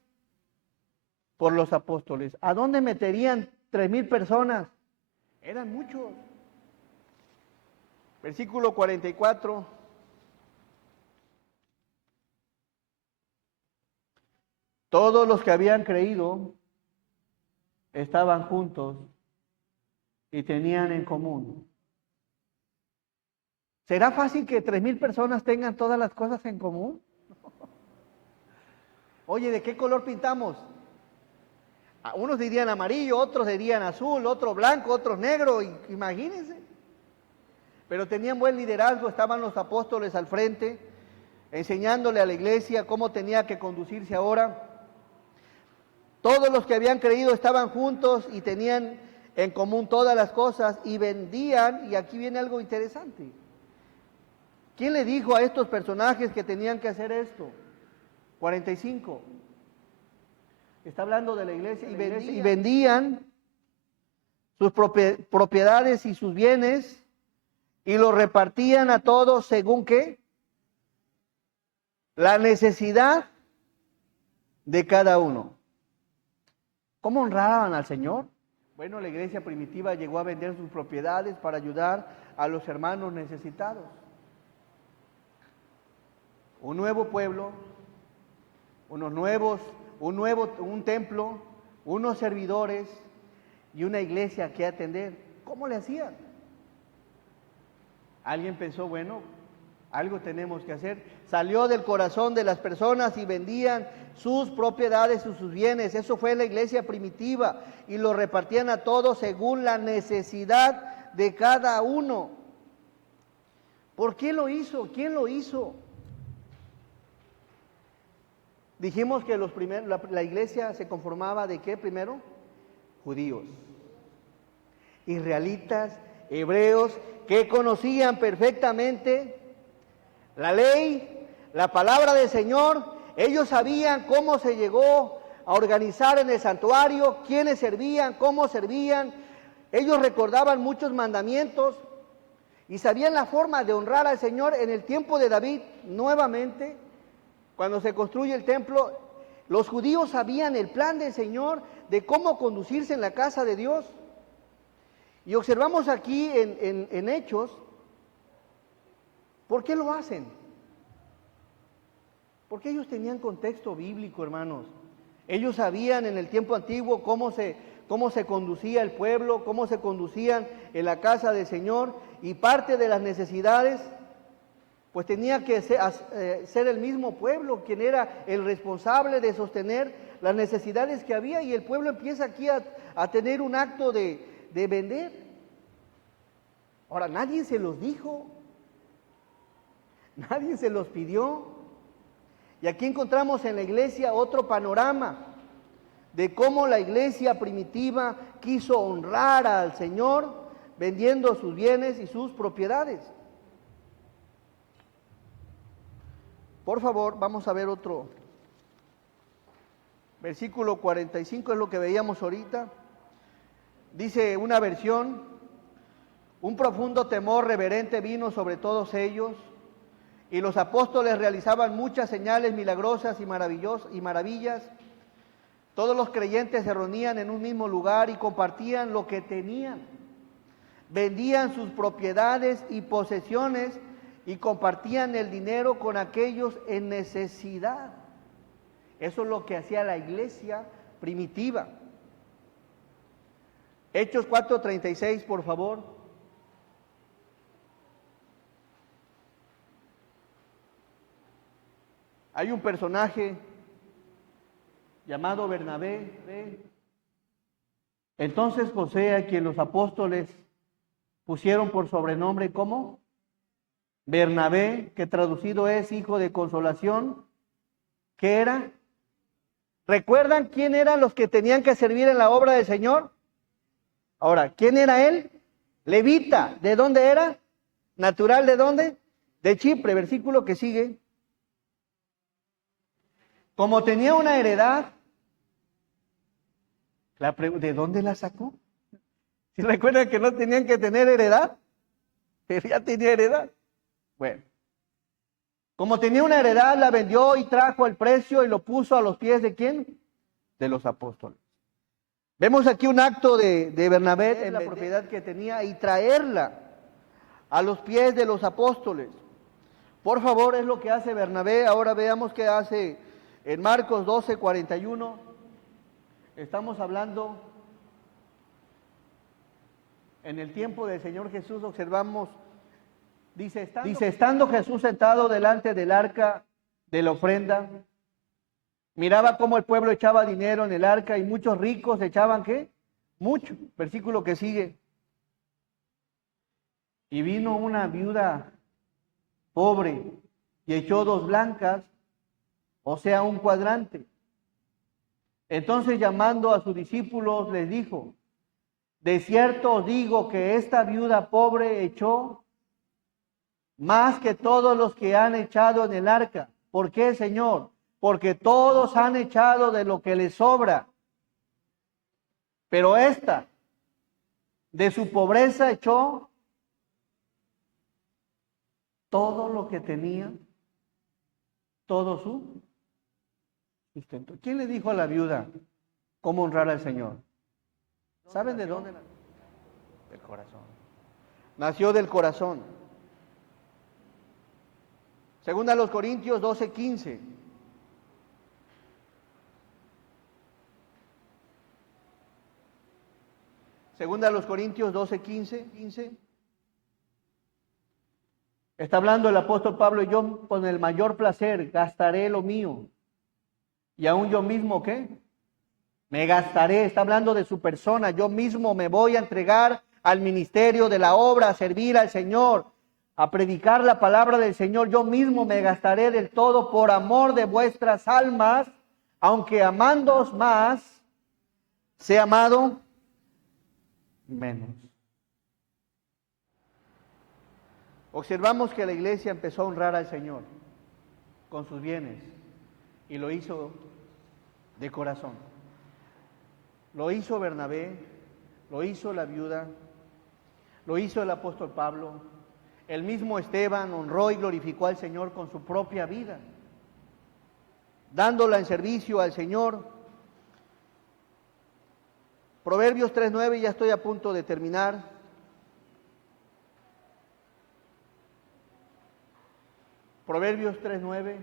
por los apóstoles. ¿A dónde meterían 3,000 personas? Eran muchos. Versículo 44. Todos los que habían creído estaban juntos y tenían en común. ¿Será fácil que 3,000 personas tengan todas las cosas en común? Oye, ¿de qué color pintamos? Unos dirían amarillo, otros dirían azul, otros blanco, otros negro, imagínense. Pero tenían buen liderazgo, estaban los apóstoles al frente, enseñándole a la iglesia cómo tenía que conducirse ahora. Todos los que habían creído estaban juntos y tenían en común todas las cosas y vendían, y aquí viene algo interesante. ¿Quién le dijo a estos personajes que tenían que hacer esto? 45. Está hablando de la iglesia. Y vendían sus propiedades y sus bienes y los repartían a todos según ¿qué? La necesidad de cada uno. ¿Cómo honraban al Señor? Bueno, la iglesia primitiva llegó a vender sus propiedades para ayudar a los hermanos necesitados. Un nuevo pueblo, un templo, unos servidores y una iglesia que atender. ¿Cómo le hacían? Alguien pensó, bueno, algo tenemos que hacer. Salió del corazón de las personas y vendían sus propiedades y sus bienes. Eso fue la iglesia primitiva y lo repartían a todos según la necesidad de cada uno. ¿Por qué lo hizo? ¿Quién lo hizo? Dijimos que la iglesia se conformaba de ¿qué primero? Judíos, israelitas, hebreos, que conocían perfectamente la ley, la palabra del Señor. Ellos sabían cómo se llegó a organizar en el santuario, quiénes servían, cómo servían. Ellos recordaban muchos mandamientos y sabían la forma de honrar al Señor. En el tiempo de David, nuevamente, cuando se construye el templo, los judíos sabían el plan del Señor de cómo conducirse en la casa de Dios. Y observamos aquí en Hechos, ¿por qué lo hacen? Porque ellos tenían contexto bíblico, hermanos. Ellos sabían en el tiempo antiguo cómo se conducía el pueblo, cómo se conducían en la casa del Señor, y parte de las necesidades pues tenía que ser el mismo pueblo quien era el responsable de sostener las necesidades que había, y el pueblo empieza aquí a tener un acto de vender. Ahora, nadie se los dijo, nadie se los pidió, y aquí encontramos en la iglesia otro panorama de cómo la iglesia primitiva quiso honrar al Señor vendiendo sus bienes y sus propiedades. Por favor, vamos a ver otro. Versículo 45 es lo que veíamos ahorita. Dice una versión: un profundo temor reverente vino sobre todos ellos, y los apóstoles realizaban muchas señales milagrosas y maravillas. Todos los creyentes se reunían en un mismo lugar y compartían lo que tenían. Vendían sus propiedades y posesiones y compartían el dinero con aquellos en necesidad. Eso es lo que hacía la iglesia primitiva. Hechos 4:36, por favor. Hay un personaje llamado Bernabé. Entonces José, a quien los apóstoles pusieron por sobrenombre, ¿cómo? Bernabé, que traducido es hijo de consolación. ¿Qué era? ¿Recuerdan quién eran los que tenían que servir en la obra del Señor? Ahora, ¿quién era él? Levita. ¿De dónde era? ¿Natural de dónde? De Chipre. Versículo que sigue. Como tenía una heredad, ¿de dónde la sacó? ¿Sí recuerdan que no tenían que tener heredad? Pero ya tenía heredad. Bueno, como tenía una heredad, la vendió y trajo el precio y lo puso a los pies ¿de quién? De los apóstoles. Vemos aquí un acto de Bernabé en la propiedad que tenía y traerla a los pies de los apóstoles. Por favor, es lo que hace Bernabé. Ahora veamos qué hace En Marcos 12:41 estamos hablando, en el tiempo del Señor Jesús observamos, dice, estando Jesús sentado delante del arca de la ofrenda, miraba cómo el pueblo echaba dinero en el arca y muchos ricos echaban, ¿qué? Mucho. Versículo que sigue. Y vino una viuda pobre y echó 2 blancas, o sea, un cuadrante. Entonces, llamando a sus discípulos, les dijo: de cierto os digo que esta viuda pobre echó más que todos los que han echado en el arca. ¿Por qué, Señor? Porque todos han echado de lo que les sobra. Pero esta, de su pobreza echó todo lo que tenía, todo su sustento. ¿Quién le dijo a la viuda cómo honrar al Señor? ¿Saben de dónde? Del corazón. Nació del corazón. Segunda a los Corintios 12:15. Segunda a los Corintios 12:15. Está hablando el apóstol Pablo: yo con el mayor placer gastaré lo mío. Y aún yo mismo, ¿qué? Me gastaré. Está hablando de su persona. Yo mismo me voy a entregar al ministerio de la obra, a servir al Señor, a predicar la palabra del Señor. Yo mismo me gastaré del todo por amor de vuestras almas, aunque amándoos más, sea amado menos. Observamos que la iglesia empezó a honrar al Señor con sus bienes y lo hizo de corazón. Lo hizo Bernabé, lo hizo la viuda, lo hizo el apóstol Pablo. El mismo Esteban honró y glorificó al Señor con su propia vida, dándola en servicio al Señor. Proverbios 3:9, ya estoy a punto de terminar. Proverbios 3:9,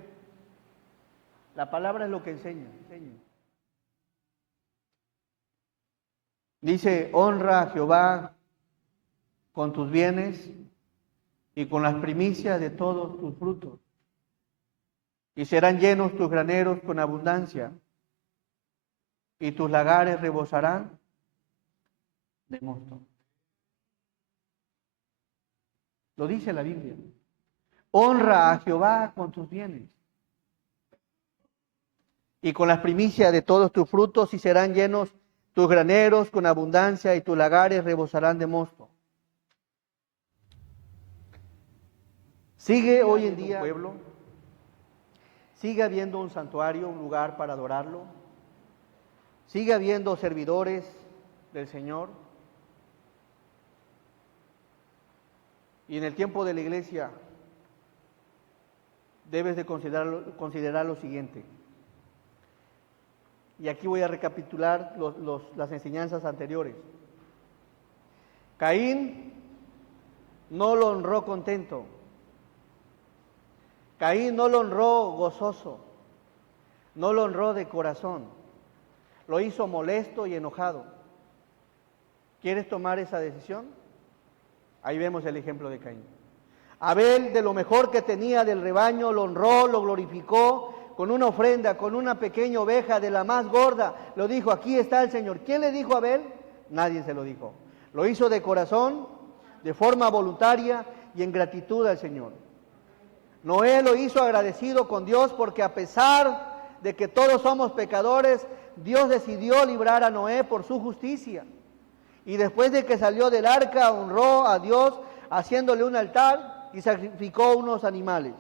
la palabra es lo que enseña. Dice: honra a Jehová con tus bienes y con las primicias de todos tus frutos, y serán llenos tus graneros con abundancia, y tus lagares rebosarán de mosto. Lo dice la Biblia. Honra a Jehová con tus bienes y con las primicias de todos tus frutos, y serán llenos tus graneros con abundancia, y tus lagares rebosarán de mosto. Sigue hoy en día un pueblo, sigue habiendo un santuario, un lugar para adorarlo, sigue habiendo servidores del Señor. Y en el tiempo de la iglesia debes de considerar lo siguiente. Y aquí voy a recapitular las enseñanzas anteriores. Caín no lo honró contento. Caín no lo honró gozoso. No lo honró de corazón. Lo hizo molesto y enojado. ¿Quieres tomar esa decisión? Ahí vemos el ejemplo de Caín. Abel, de lo mejor que tenía del rebaño, lo honró, lo glorificó con una ofrenda, con una pequeña oveja de la más gorda. Lo dijo: aquí está el Señor. ¿Quién le dijo a Abel? Nadie se lo dijo. Lo hizo de corazón, de forma voluntaria y en gratitud al Señor. Noé lo hizo agradecido con Dios, porque a pesar de que todos somos pecadores, Dios decidió librar a Noé por su justicia. Y después de que salió del arca, honró a Dios haciéndole un altar y sacrificó unos animales.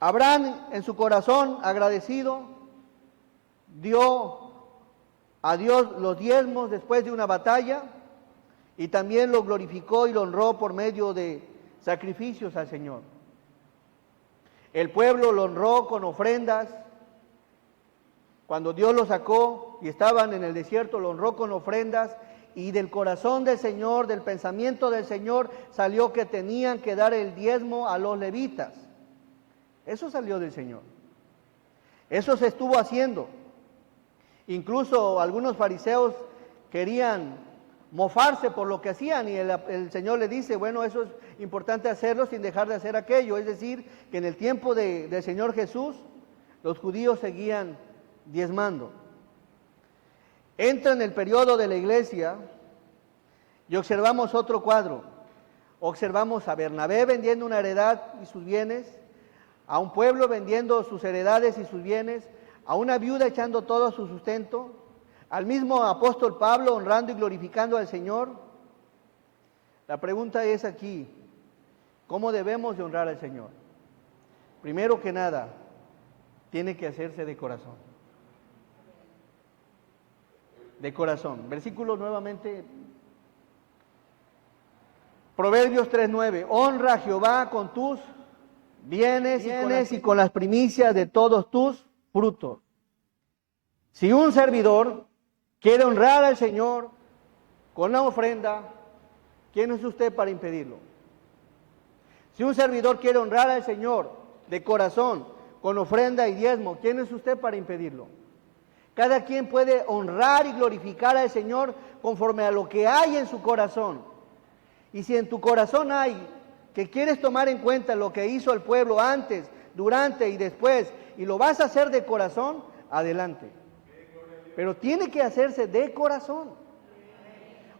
Abraham, en su corazón agradecido, dio a Dios los diezmos después de una batalla, y también lo glorificó y lo honró por medio de sacrificios al Señor. El pueblo lo honró con ofrendas. Cuando Dios lo sacó y estaban en el desierto, lo honró con ofrendas, y del corazón del Señor, del pensamiento del Señor, salió que tenían que dar el diezmo a los levitas. Eso salió del Señor. Eso se estuvo haciendo. Incluso algunos fariseos querían mofarse por lo que hacían y el Señor le dice, bueno, eso es importante hacerlo sin dejar de hacer aquello. Es decir, que en el tiempo del Señor Jesús, los judíos seguían diezmando. Entra en el periodo de la iglesia y observamos otro cuadro. Observamos a Bernabé vendiendo una heredad y sus bienes, a un pueblo vendiendo sus heredades y sus bienes, a una viuda echando todo su sustento, al mismo apóstol Pablo honrando y glorificando al Señor. La pregunta es aquí, ¿cómo debemos de honrar al Señor? Primero que nada, tiene que hacerse de corazón. De corazón. Versículo nuevamente. Proverbios 3:9. Honra a Jehová con tus bienes y con las primicias de todos tus frutos. Si un servidor quiere honrar al Señor con la ofrenda, ¿quién es usted para impedirlo? Si un servidor quiere honrar al Señor de corazón, con ofrenda y diezmo, ¿quién es usted para impedirlo? Cada quien puede honrar y glorificar al Señor conforme a lo que hay en su corazón. Y si en tu corazón hay que quieres tomar en cuenta lo que hizo el pueblo antes, durante y después, y lo vas a hacer de corazón, adelante. Pero tiene que hacerse de corazón.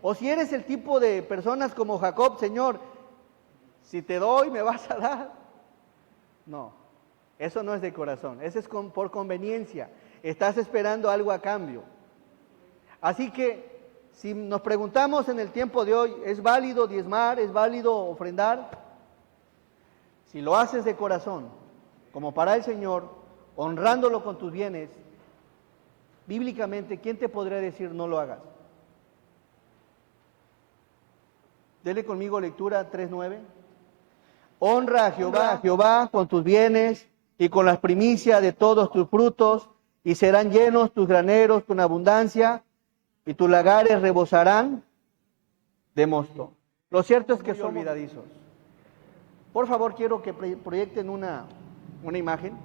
O si eres el tipo de personas como Jacob, Señor, si te doy, me vas a dar. No, eso no es de corazón, eso es por conveniencia. Estás esperando algo a cambio. Así que, si nos preguntamos en el tiempo de hoy, ¿es válido diezmar? ¿Es válido ofrendar? Si lo haces de corazón, como para el Señor, honrándolo con tus bienes, bíblicamente, ¿quién te podría decir no lo hagas? Dele conmigo lectura 3:9. Honra a Jehová con tus bienes y con las primicias de todos tus frutos, y serán llenos tus graneros con abundancia, y tus lagares rebosarán de mosto. Lo cierto es que somos olvidadizos. Por favor, quiero que proyecten una imagen,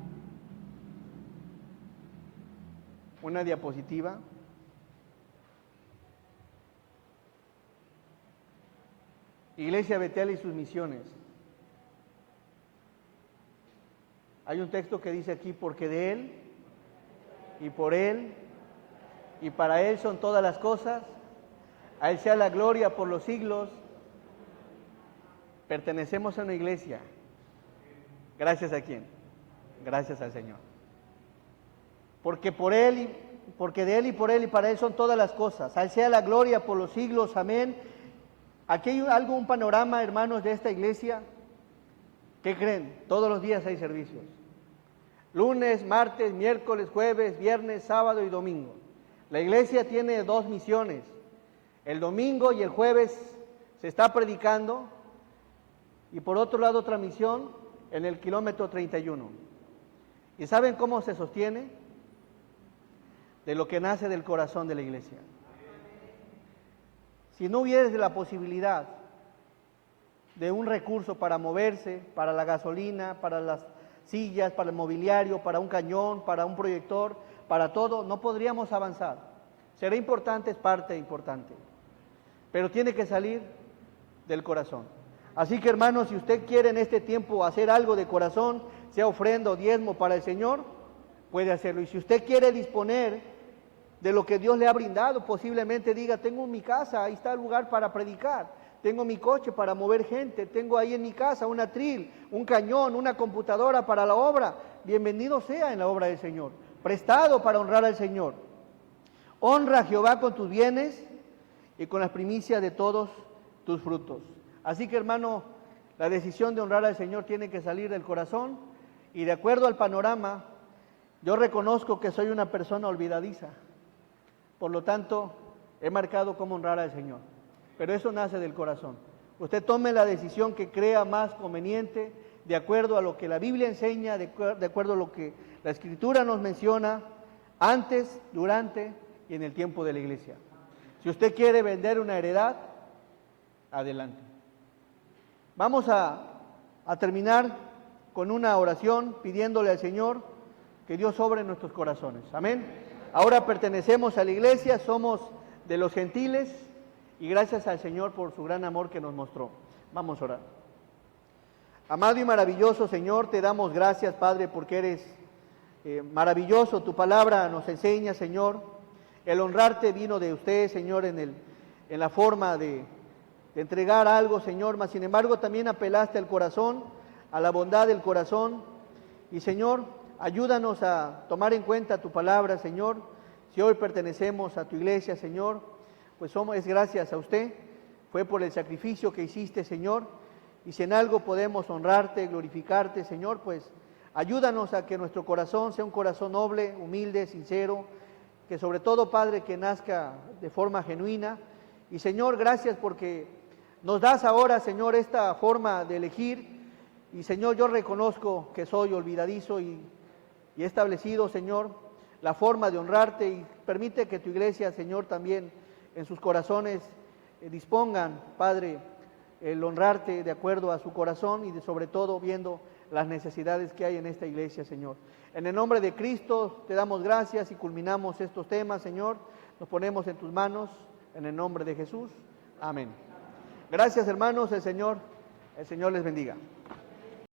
una diapositiva. Iglesia Betel y sus misiones. Hay un texto que dice aquí, porque de Él, y por Él, y para Él son todas las cosas, a Él sea la gloria por los siglos. Pertenecemos a una iglesia. ¿Gracias a quién? Gracias al Señor. Porque por Él, porque de Él y por Él y para Él son todas las cosas. A Él sea la gloria por los siglos. Amén. Aquí hay un panorama, hermanos, de esta iglesia. ¿Qué creen? Todos los días hay servicios. Lunes, martes, miércoles, jueves, viernes, sábado y domingo. La iglesia tiene dos misiones. El domingo y el jueves se está predicando. Y por otro lado otra misión en el kilómetro 31. ¿Y saben cómo se sostiene? De lo que nace del corazón de la iglesia. Si no hubiese la posibilidad de un recurso para moverse, para la gasolina, para las sillas, para el mobiliario, para un cañón, para un proyector, para todo, no podríamos avanzar. Será importante, es parte importante, pero tiene que salir del corazón. Así que, hermanos, si usted quiere en este tiempo hacer algo de corazón, sea ofrenda o diezmo para el Señor, puede hacerlo. Y si usted quiere disponer de lo que Dios le ha brindado, posiblemente diga, tengo mi casa, ahí está el lugar para predicar, tengo mi coche para mover gente, tengo ahí en mi casa un atril, un cañón, una computadora para la obra, bienvenido sea en la obra del Señor, prestado para honrar al Señor. Honra a Jehová con tus bienes y con las primicias de todos tus frutos. Así que, hermano, la decisión de honrar al Señor tiene que salir del corazón, y de acuerdo al panorama, yo reconozco que soy una persona olvidadiza. Por lo tanto, he marcado cómo honrar al Señor. Pero eso nace del corazón. Usted tome la decisión que crea más conveniente, de acuerdo a lo que la Biblia enseña, de acuerdo a lo que la Escritura nos menciona, antes, durante y en el tiempo de la iglesia. Si usted quiere vender una heredad, adelante. Vamos a terminar con una oración pidiéndole al Señor que Dios obre en nuestros corazones. Amén. Ahora pertenecemos a la iglesia, somos de los gentiles y gracias al Señor por su gran amor que nos mostró. Vamos a orar. Amado y maravilloso Señor, te damos gracias, Padre, porque eres maravilloso. Tu palabra nos enseña, Señor. El honrarte vino de usted, Señor, en la forma de entregar algo, Señor, mas sin embargo también apelaste al corazón, a la bondad del corazón. Y Señor, ayúdanos a tomar en cuenta tu palabra, Señor. Si hoy pertenecemos a tu iglesia, Señor, pues es gracias a usted. Fue por el sacrificio que hiciste, Señor. Y si en algo podemos honrarte, glorificarte, Señor, pues ayúdanos a que nuestro corazón sea un corazón noble, humilde, sincero, que sobre todo, Padre, que nazca de forma genuina. Y Señor, gracias porque nos das ahora, Señor, esta forma de elegir. Y Señor, yo reconozco que soy olvidadizo y he establecido, Señor, la forma de honrarte y permite que tu iglesia, Señor, también en sus corazones dispongan, Padre, el honrarte de acuerdo a su corazón y sobre todo viendo las necesidades que hay en esta iglesia, Señor. En el nombre de Cristo te damos gracias y culminamos estos temas, Señor. Nos ponemos en tus manos, en el nombre de Jesús. Amén. Gracias, hermanos, el Señor les bendiga.